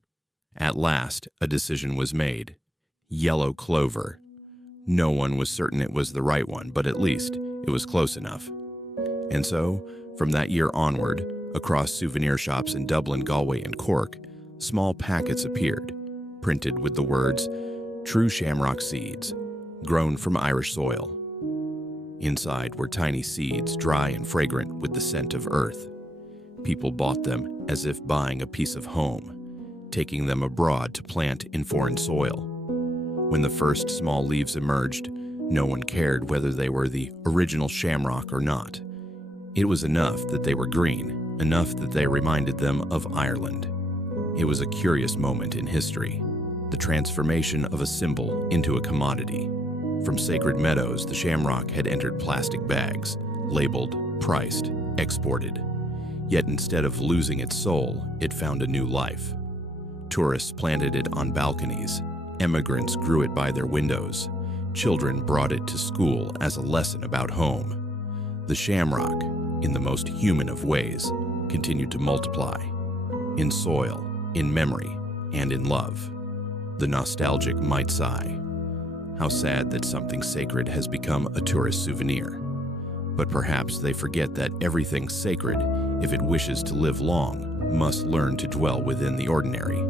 At last, a decision was made. Yellow clover. No one was certain it was the right one, but at least it was close enough. And so, from that year onward, across souvenir shops in Dublin, Galway, and Cork, small packets appeared, printed with the words, "True Shamrock Seeds, grown from Irish soil." Inside were tiny seeds, dry and fragrant with the scent of earth. People bought them as if buying a piece of home, taking them abroad to plant in foreign soil. When the first small leaves emerged, no one cared whether they were the original shamrock or not. It was enough that they were green, enough that they reminded them of Ireland. It was a curious moment in history, the transformation of a symbol into a commodity. From sacred meadows, the shamrock had entered plastic bags, labeled, priced, exported. Yet instead of losing its soul, it found a new life. Tourists planted it on balconies. Immigrants grew it by their windows. Children brought it to school as a lesson about home. The shamrock, in the most human of ways, continued to multiply. In soil, in memory, and in love. The nostalgic might sigh. How sad that something sacred has become a tourist souvenir. But perhaps they forget that everything sacred, if it wishes to live long, must learn to dwell within the ordinary.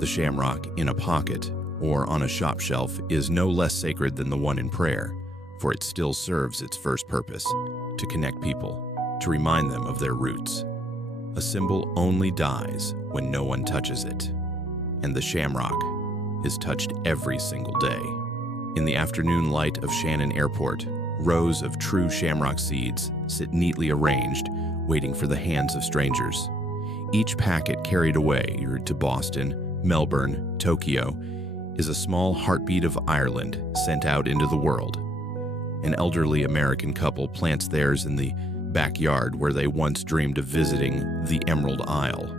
The shamrock in a pocket or on a shop shelf is no less sacred than the one in prayer, for it still serves its first purpose, to connect people, to remind them of their roots. A symbol only dies when no one touches it, and the shamrock is touched every single day. In the afternoon light of Shannon Airport, rows of true shamrock seeds sit neatly arranged, waiting for the hands of strangers. Each packet carried away to Boston, Melbourne, Tokyo, is a small heartbeat of Ireland sent out into the world. An elderly American couple plants theirs in the backyard where they once dreamed of visiting the Emerald Isle.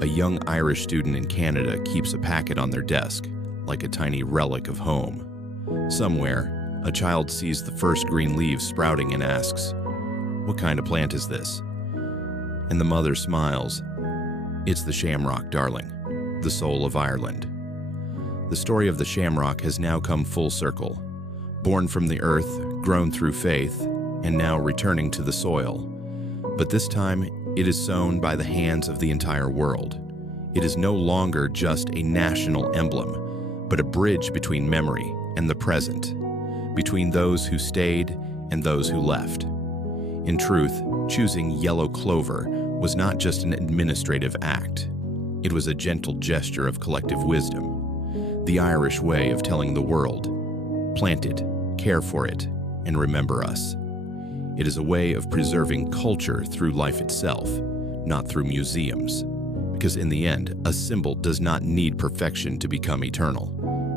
A young Irish student in Canada keeps a packet on their desk, like a tiny relic of home. Somewhere, a child sees the first green leaves sprouting and asks, "What kind of plant is this?" And the mother smiles. "It's the shamrock, darling, the soul of Ireland." The story of the shamrock has now come full circle. Born from the earth, grown through faith, and now returning to the soil. But this time, it is sown by the hands of the entire world. It is no longer just a national emblem, but a bridge between memory and the present, between those who stayed and those who left. In truth, choosing yellow clover was not just an administrative act. It was a gentle gesture of collective wisdom, the Irish way of telling the world, plant it, care for it, and remember us. It is a way of preserving culture through life itself, not through museums. Because in the end, a symbol does not need perfection to become eternal.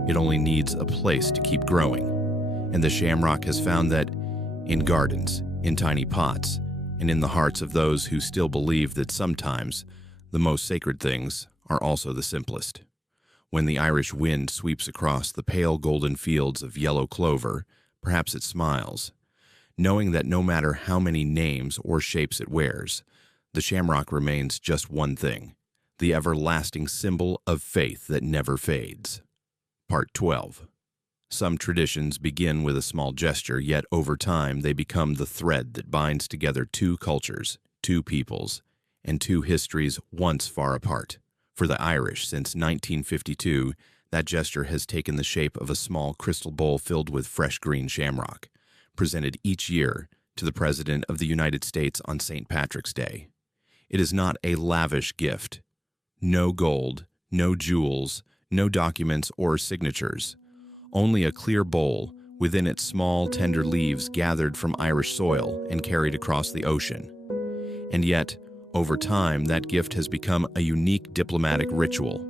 It only needs a place to keep growing. And the shamrock has found that in gardens, in tiny pots, and in the hearts of those who still believe that sometimes the most sacred things are also the simplest. When the Irish wind sweeps across the pale golden fields of yellow clover, perhaps it smiles, knowing that no matter how many names or shapes it wears, the shamrock remains just one thing, the everlasting symbol of faith that never fades. Part 12. Some traditions begin with a small gesture, yet over time they become the thread that binds together two cultures, two peoples, and two histories once far apart. For the Irish, since 1952, that gesture has taken the shape of a small crystal bowl filled with fresh green shamrock, presented each year to the President of the United States on St. Patrick's Day. It is not a lavish gift. No gold, no jewels, no documents or signatures. Only a clear bowl, within its small, tender leaves gathered from Irish soil and carried across the ocean. And yet, over time, that gift has become a unique diplomatic ritual,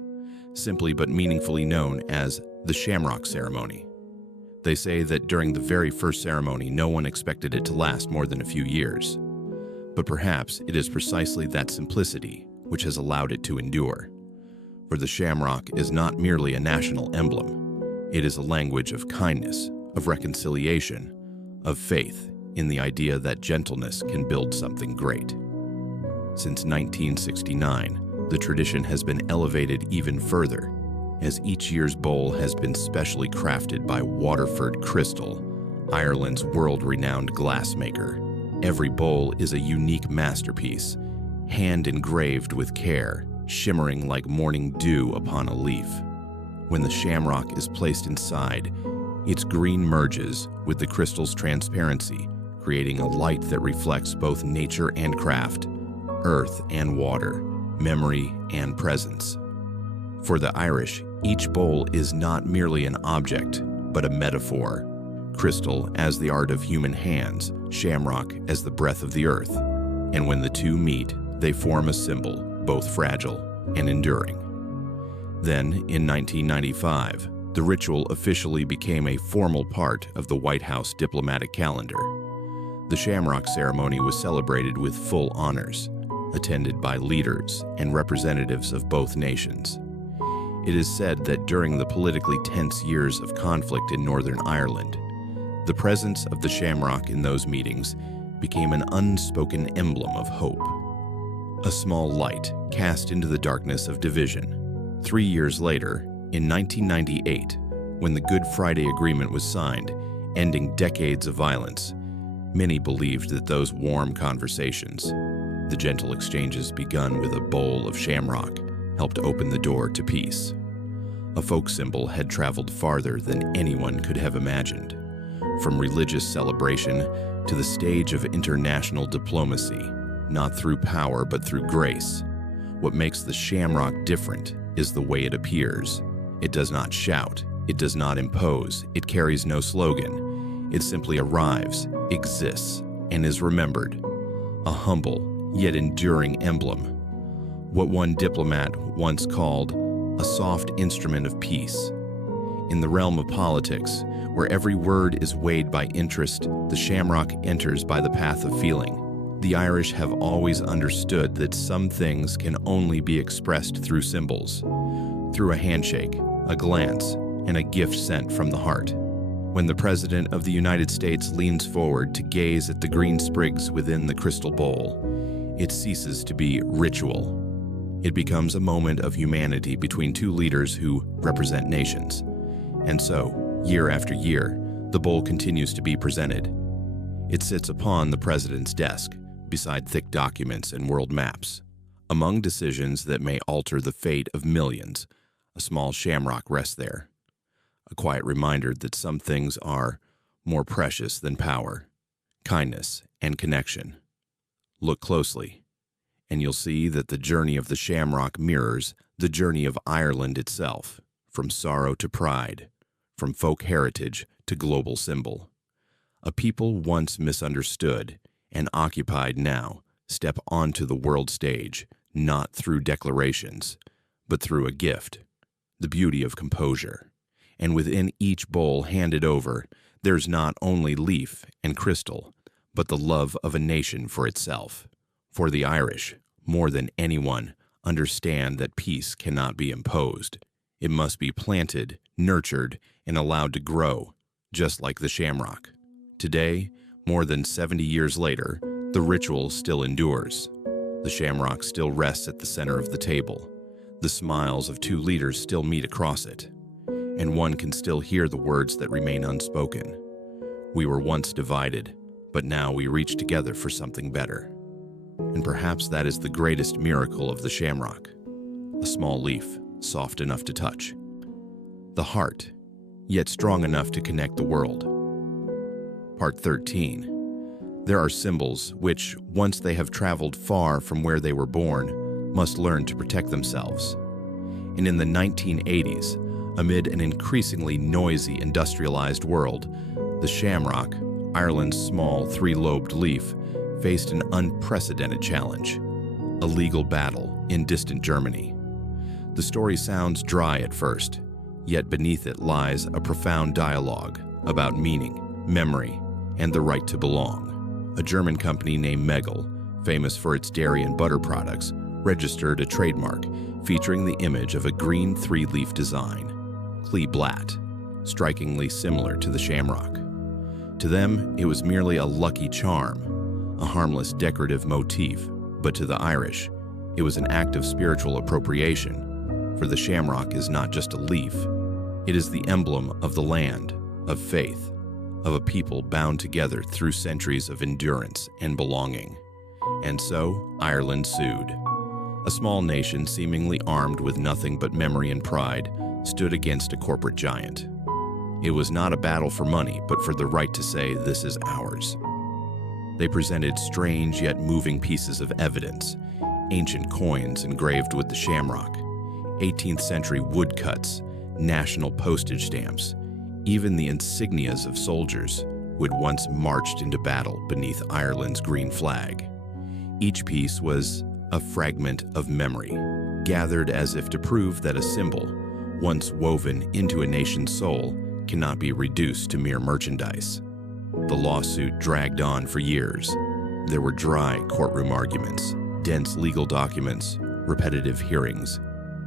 simply but meaningfully known as the Shamrock Ceremony. They say that during the very first ceremony, no one expected it to last more than a few years. But perhaps it is precisely that simplicity which has allowed it to endure. For the shamrock is not merely a national emblem. It is a language of kindness, of reconciliation, of faith in the idea that gentleness can build something great. Since 1969, the tradition has been elevated even further, as each year's bowl has been specially crafted by Waterford Crystal, Ireland's world-renowned glassmaker. Every bowl is a unique masterpiece, hand-engraved with care, shimmering like morning dew upon a leaf. When the shamrock is placed inside, its green merges with the crystal's transparency, creating a light that reflects both nature and craft, earth and water, memory and presence. For the Irish, each bowl is not merely an object, but a metaphor. Crystal as the art of human hands, shamrock as the breath of the earth. And when the two meet, they form a symbol, both fragile and enduring. Then, in 1995, the ritual officially became a formal part of the White House diplomatic calendar. The shamrock ceremony was celebrated with full honors, attended by leaders and representatives of both nations. It is said that during the politically tense years of conflict in Northern Ireland, the presence of the shamrock in those meetings became an unspoken emblem of hope. A small light cast into the darkness of division. 3 years later, in 1998, when the Good Friday Agreement was signed, ending decades of violence, many believed that those warm conversations, the gentle exchanges begun with a bowl of shamrock, helped open the door to peace. A folk symbol had traveled farther than anyone could have imagined, from religious celebration to the stage of international diplomacy, not through power but through grace. What makes the shamrock different is the way it appears. It does not shout, it does not impose, it carries no slogan. It simply arrives, exists, and is remembered. A humble, yet enduring emblem. What one diplomat once called a soft instrument of peace. In the realm of politics, where every word is weighed by interest, the shamrock enters by the path of feeling. The Irish have always understood that some things can only be expressed through symbols, through a handshake, a glance, and a gift sent from the heart. When the President of the United States leans forward to gaze at the green sprigs within the crystal bowl, it ceases to be ritual. It becomes a moment of humanity between two leaders who represent nations. And so, year after year, the bowl continues to be presented. It sits upon the president's desk, beside thick documents and world maps. Among decisions that may alter the fate of millions, a small shamrock rests there. A quiet reminder that some things are more precious than power, kindness, and connection. Look closely, and you'll see that the journey of the shamrock mirrors the journey of Ireland itself, from sorrow to pride, from folk heritage to global symbol. A people once misunderstood and occupied now step onto the world stage, not through declarations, but through a gift, the beauty of composure. And within each bowl handed over, there's not only leaf and crystal, but the love of a nation for itself. For the Irish, more than anyone, understand that peace cannot be imposed. It must be planted, nurtured, and allowed to grow, just like the shamrock. Today, more than 70 years later, the ritual still endures. The shamrock still rests at the center of the table. The smiles of two leaders still meet across it, and one can still hear the words that remain unspoken. We were once divided, but now we reach together for something better. And perhaps that is the greatest miracle of the shamrock. A small leaf, soft enough to touch. The heart, yet strong enough to connect the world. Part 13. There are symbols which, once they have traveled far from where they were born, must learn to protect themselves. And in the 1980s, amid an increasingly noisy industrialized world, the shamrock, Ireland's small three-lobed leaf, faced an unprecedented challenge, a legal battle in distant Germany. The story sounds dry at first, yet beneath it lies a profound dialogue, about meaning, memory, and the right to belong. A German company named Megel, famous for its dairy and butter products, registered a trademark featuring the image of a green three-leaf design, Kleeblatt, strikingly similar to the shamrock. To them, it was merely a lucky charm, a harmless decorative motif, but to the Irish, it was an act of spiritual appropriation, for the shamrock is not just a leaf, it is the emblem of the land, of faith, of a people bound together through centuries of endurance and belonging. And so, Ireland sued. A small nation seemingly armed with nothing but memory and pride stood against a corporate giant. It was not a battle for money, but for the right to say, "This is ours." They presented strange yet moving pieces of evidence, ancient coins engraved with the shamrock, 18th century woodcuts, national postage stamps, even the insignias of soldiers who had once marched into battle beneath Ireland's green flag. Each piece was a fragment of memory, gathered as if to prove that a symbol, once woven into a nation's soul, cannot be reduced to mere merchandise. The lawsuit dragged on for years. There were dry courtroom arguments, dense legal documents, repetitive hearings.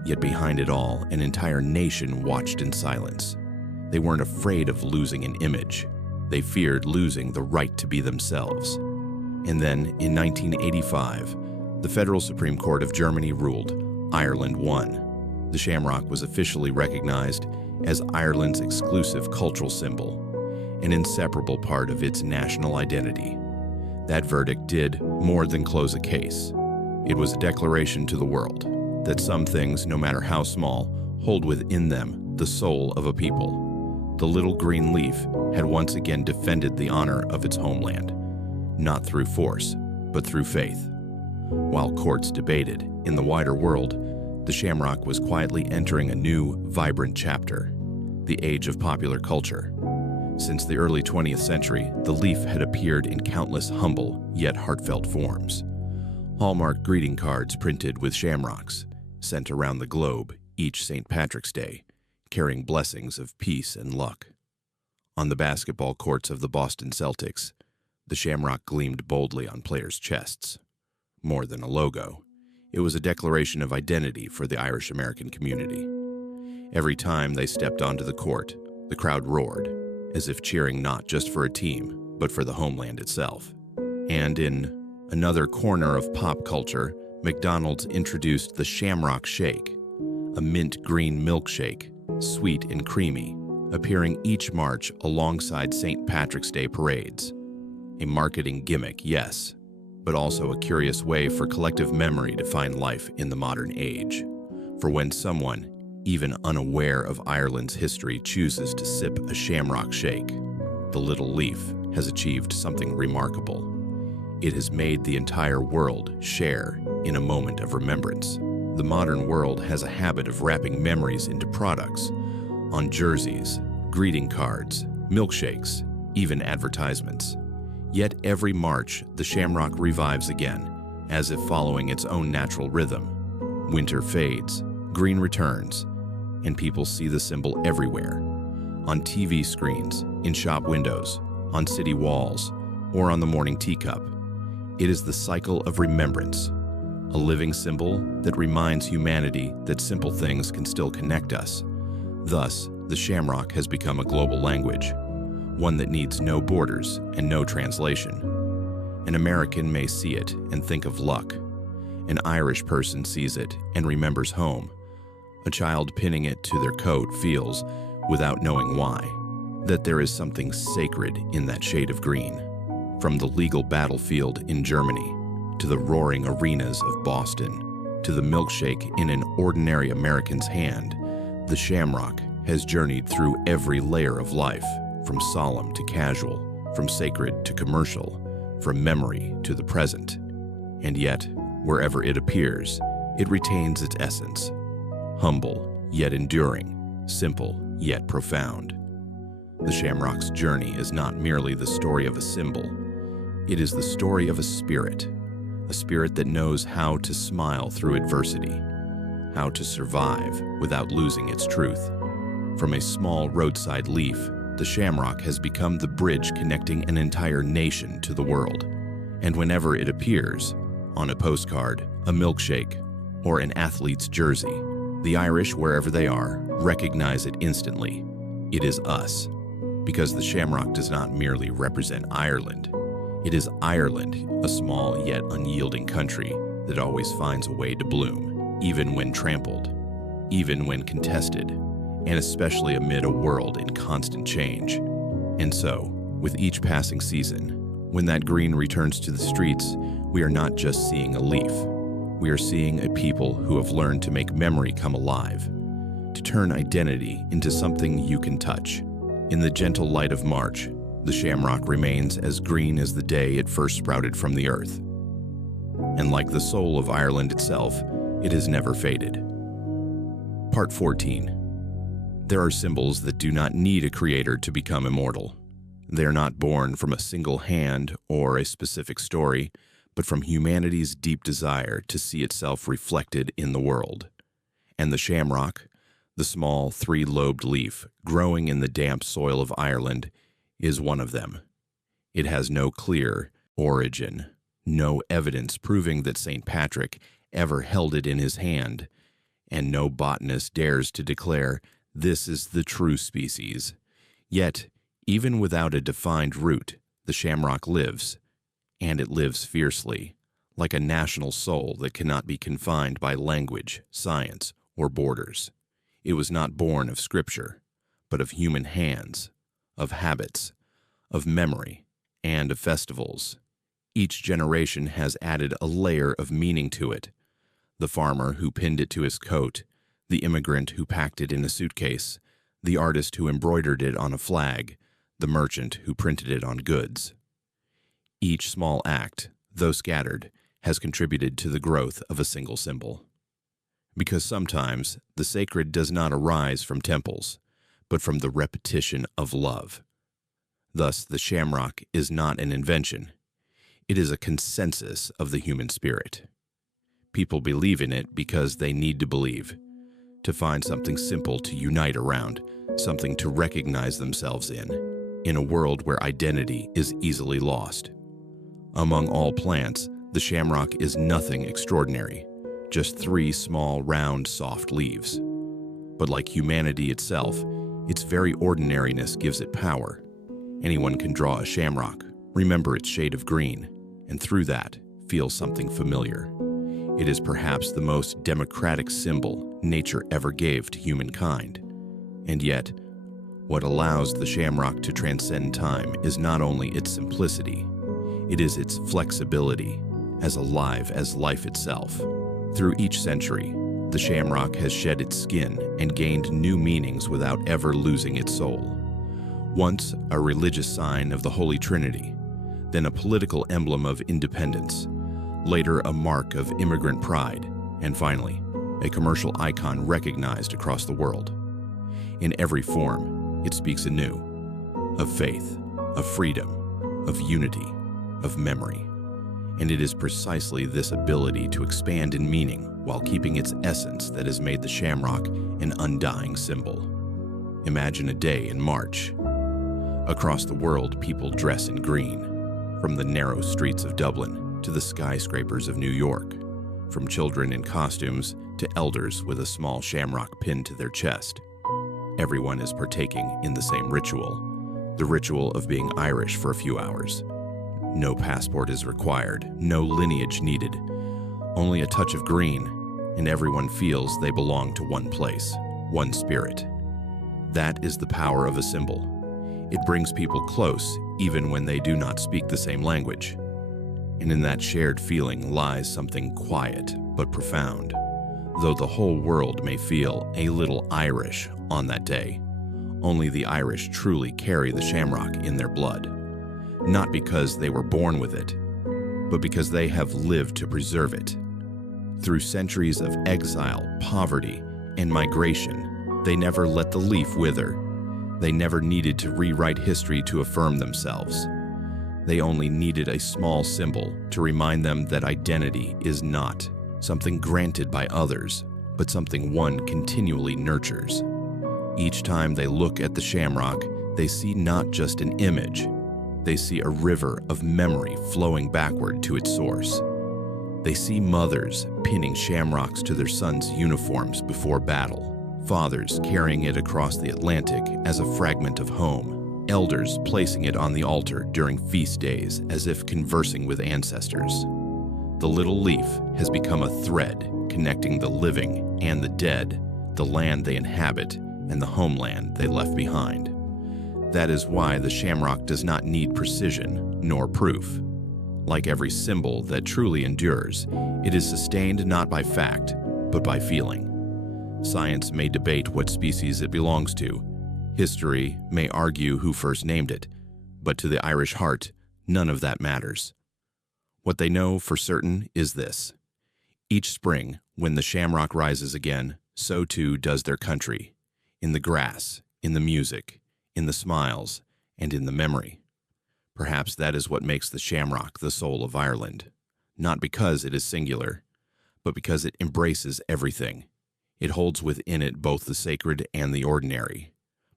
Yet behind it all, an entire nation watched in silence. They weren't afraid of losing an image. They feared losing the right to be themselves. And then, in 1985, the Federal Supreme Court of Germany ruled Ireland won. The shamrock was officially recognized as Ireland's exclusive cultural symbol, an inseparable part of its national identity. That verdict did more than close a case. It was a declaration to the world that some things, no matter how small, hold within them the soul of a people. The little green leaf had once again defended the honor of its homeland, not through force, but through faith. While courts debated, in the wider world, the shamrock was quietly entering a new, vibrant chapter, the age of popular culture. Since the early 20th century, the leaf had appeared in countless humble yet heartfelt forms. Hallmark greeting cards printed with shamrocks, sent around the globe each St. Patrick's Day, carrying blessings of peace and luck. On the basketball courts of the Boston Celtics, the shamrock gleamed boldly on players' chests. More than a logo, it was a declaration of identity for the Irish-American community. Every time they stepped onto the court, the crowd roared, as if cheering not just for a team, but for the homeland itself. And in another corner of pop culture, McDonald's introduced the Shamrock Shake, a mint green milkshake, sweet and creamy, appearing each March alongside St. Patrick's Day parades. A marketing gimmick, yes, but also a curious way for collective memory to find life in the modern age. For when someone, even unaware of Ireland's history, chooses to sip a shamrock shake, the little leaf has achieved something remarkable. It has made the entire world share in a moment of remembrance. The modern world has a habit of wrapping memories into products, on jerseys, greeting cards, milkshakes, even advertisements. Yet every March, the shamrock revives again, as if following its own natural rhythm. Winter fades, green returns, and people see the symbol everywhere. On TV screens, in shop windows, on city walls, or on the morning teacup. It is the cycle of remembrance, a living symbol that reminds humanity that simple things can still connect us. Thus, the shamrock has become a global language, one that needs no borders and no translation. An American may see it and think of luck. An Irish person sees it and remembers home. A child pinning it to their coat feels, without knowing why, that there is something sacred in that shade of green. From the legal battlefield in Germany, to the roaring arenas of Boston, to the milkshake in an ordinary American's hand, the shamrock has journeyed through every layer of life, from solemn to casual, from sacred to commercial, from memory to the present. And yet, wherever it appears, it retains its essence. Humble, yet enduring, simple, yet profound. The shamrock's journey is not merely the story of a symbol. It is the story of a spirit that knows how to smile through adversity, how to survive without losing its truth. From a small roadside leaf the shamrock has become the bridge connecting an entire nation to the world. And whenever it appears, on a postcard, a milkshake, or an athlete's jersey, the Irish, wherever they are, recognize it instantly. It is us. Because the shamrock does not merely represent Ireland. It is Ireland, a small yet unyielding country that always finds a way to bloom, even when trampled, even when contested, and especially amid a world in constant change. And so, with each passing season, when that green returns to the streets, we are not just seeing a leaf. We are seeing a people who have learned to make memory come alive, to turn identity into something you can touch. In the gentle light of March, the shamrock remains as green as the day it first sprouted from the earth. And like the soul of Ireland itself, it has never faded. Part 14. There are symbols that do not need a creator to become immortal. They are not born from a single hand or a specific story, but from humanity's deep desire to see itself reflected in the world. And the shamrock, the small three-lobed leaf growing in the damp soil of Ireland, is one of them. It has no clear origin, no evidence proving that St. Patrick ever held it in his hand, and no botanist dares to declare this is the true species. Yet, even without a defined root, the shamrock lives, and it lives fiercely, like a national soul that cannot be confined by language, science, or borders. It was not born of scripture, but of human hands, of habits, of memory, and of festivals. Each generation has added a layer of meaning to it. The farmer who pinned it to his coat, the immigrant who packed it in a suitcase, the artist who embroidered it on a flag, the merchant who printed it on goods. Each small act, though scattered, has contributed to the growth of a single symbol. Because sometimes the sacred does not arise from temples, but from the repetition of love. Thus, the shamrock is not an invention. It is a consensus of the human spirit. People believe in it because they need to believe, to find something simple to unite around, something to recognize themselves in a world where identity is easily lost. Among all plants, the shamrock is nothing extraordinary. Just 3 small, round, soft leaves. But like humanity itself, its very ordinariness gives it power. Anyone can draw a shamrock, remember its shade of green, and through that, feel something familiar. It is perhaps the most democratic symbol nature ever gave to humankind. And yet, what allows the shamrock to transcend time is not only its simplicity, it is its flexibility, as alive as life itself. Through each century, the shamrock has shed its skin and gained new meanings without ever losing its soul. Once a religious sign of the Holy Trinity, then a political emblem of independence, later a mark of immigrant pride, and finally, a commercial icon recognized across the world. In every form, it speaks anew, of faith, of freedom, of unity, of memory. And it is precisely this ability to expand in meaning while keeping its essence that has made the shamrock an undying symbol. Imagine a day in March. Across the world, people dress in green, from the narrow streets of Dublin to the skyscrapers of New York, from children in costumes to elders with a small shamrock pinned to their chest. Everyone is partaking in the same ritual, the ritual of being Irish for a few hours. No passport is required, no lineage needed, only a touch of green, and everyone feels they belong to one place, one spirit. That is the power of a symbol. It brings people close even when they do not speak the same language. And in that shared feeling lies something quiet but profound. Though the whole world may feel a little Irish on that day, only the Irish truly carry the shamrock in their blood. Not because they were born with it, but because they have lived to preserve it. Through centuries of exile, poverty, and migration, they never let the leaf wither. They never needed to rewrite history to affirm themselves. They only needed a small symbol to remind them that identity is not something granted by others, but something one continually nurtures. Each time they look at the shamrock, They see not just an image, they see a river of memory flowing backward to its source. They see mothers pinning shamrocks to their sons' uniforms before battle, fathers carrying it across the Atlantic as a fragment of home, elders placing it on the altar during feast days as if conversing with ancestors. The little leaf has become a thread connecting the living and the dead, the land they inhabit and the homeland they left behind. That is why the shamrock does not need precision nor proof. Like every symbol that truly endures, it is sustained not by fact, but by feeling. Science may debate what species it belongs to. History may argue who first named it, but to the Irish heart, none of that matters. What they know for certain is this: each spring, when the shamrock rises again, so too does their country, in the grass, in the music, in the smiles, and in the memory. Perhaps that is what makes the shamrock the soul of Ireland, not because it is singular, but because it embraces everything. It holds within it both the sacred and the ordinary,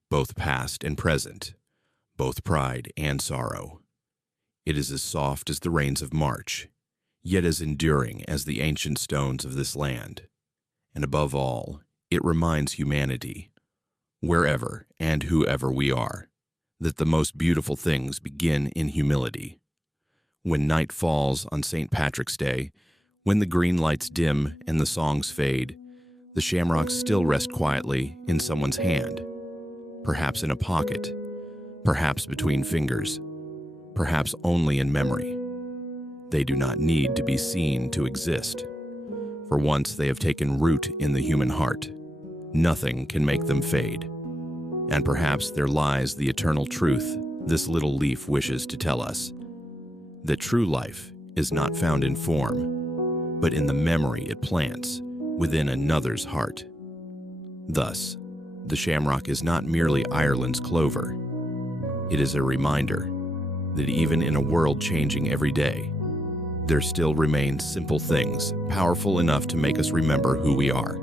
both past and present, both pride and sorrow. It is as soft as the rains of March, yet as enduring as the ancient stones of this land. And above all, it reminds humanity, wherever and whoever we are, that the most beautiful things begin in humility. When night falls on St. Patrick's Day, when the green lights dim and the songs fade, the shamrocks still rest quietly in someone's hand, perhaps in a pocket, perhaps between fingers, perhaps only in memory. They do not need to be seen to exist, for once they have taken root in the human heart, nothing can make them fade. And perhaps there lies the eternal truth this little leaf wishes to tell us, that true life is not found in form, but in the memory it plants within another's heart. Thus, the shamrock is not merely Ireland's clover. It is a reminder that even in a world changing every day, there still remain simple things powerful enough to make us remember who we are.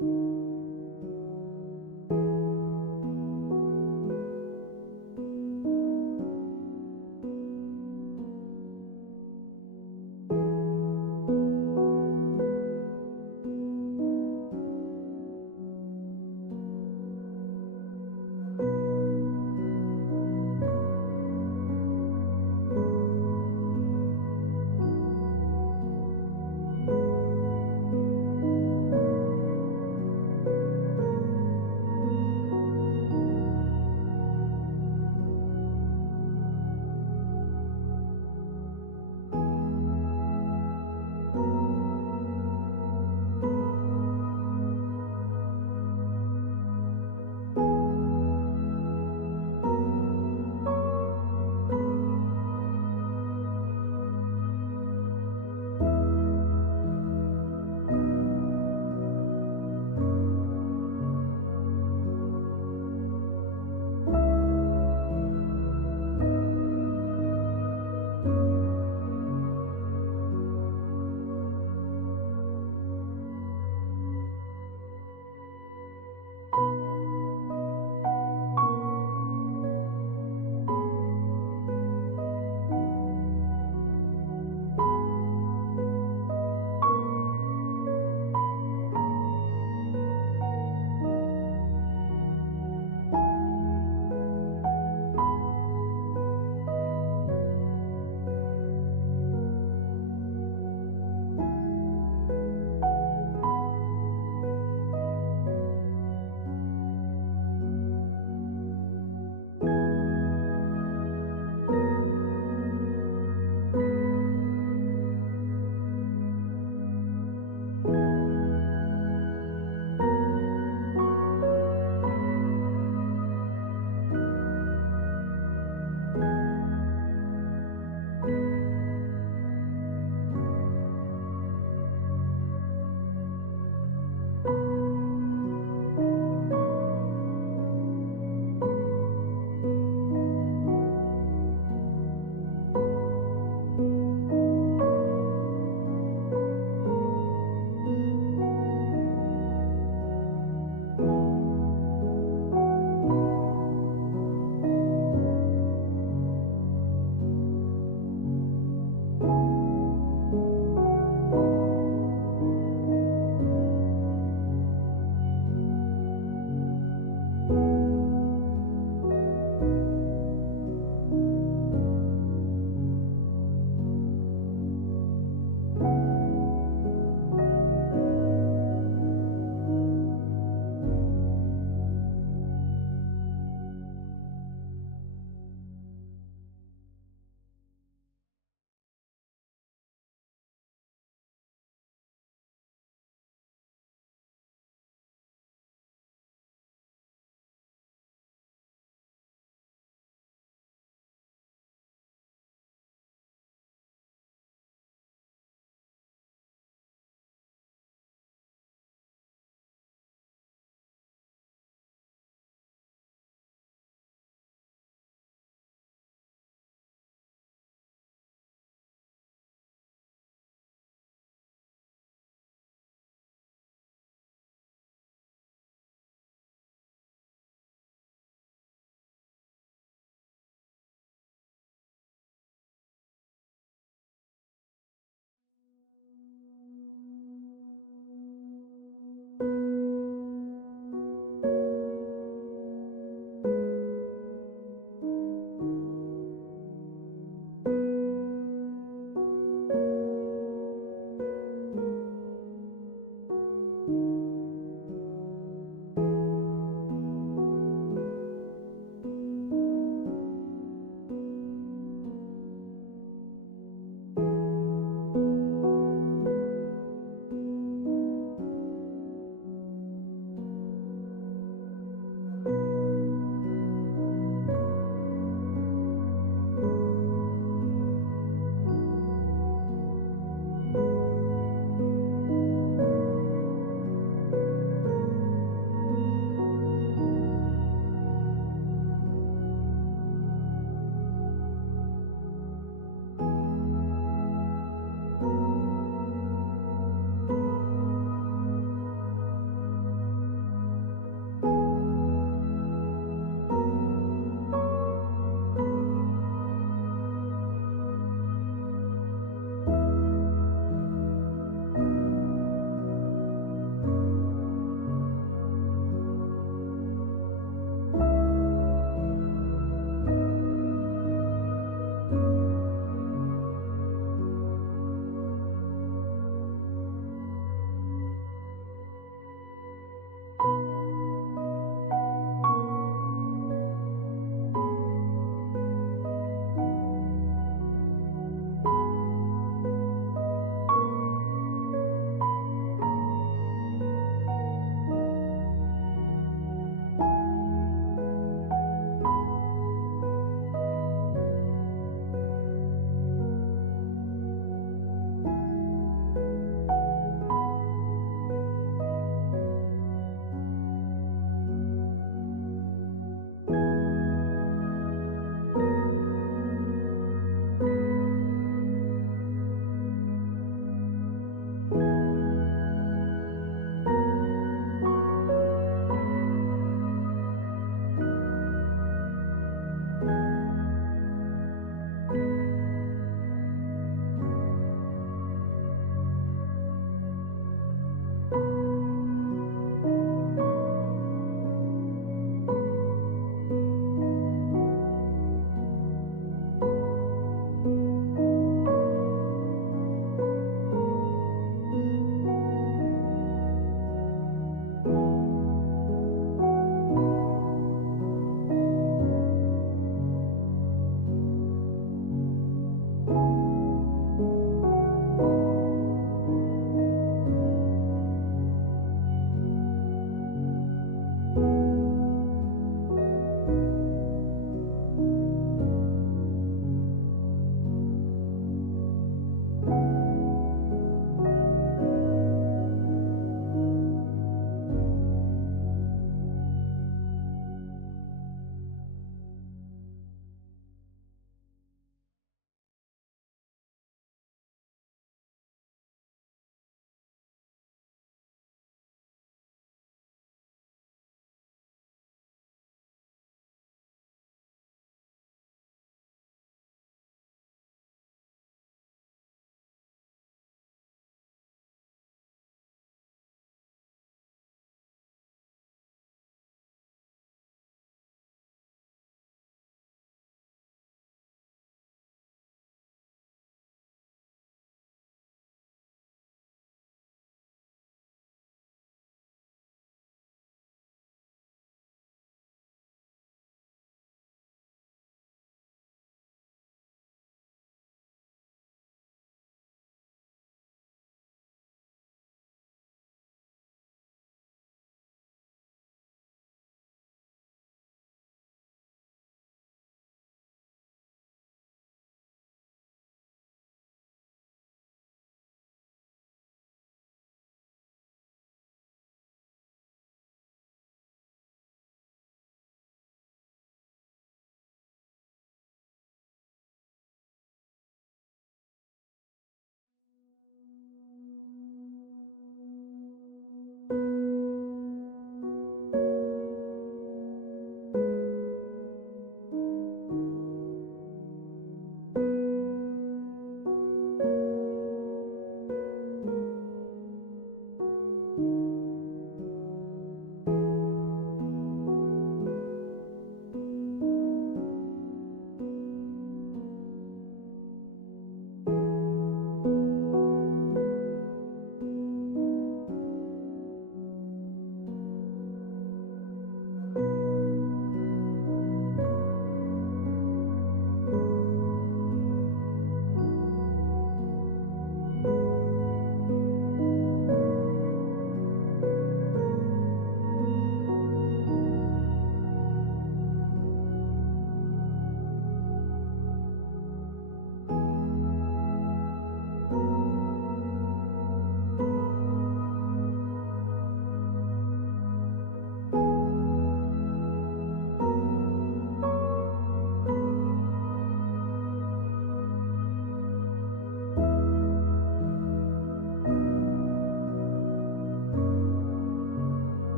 you.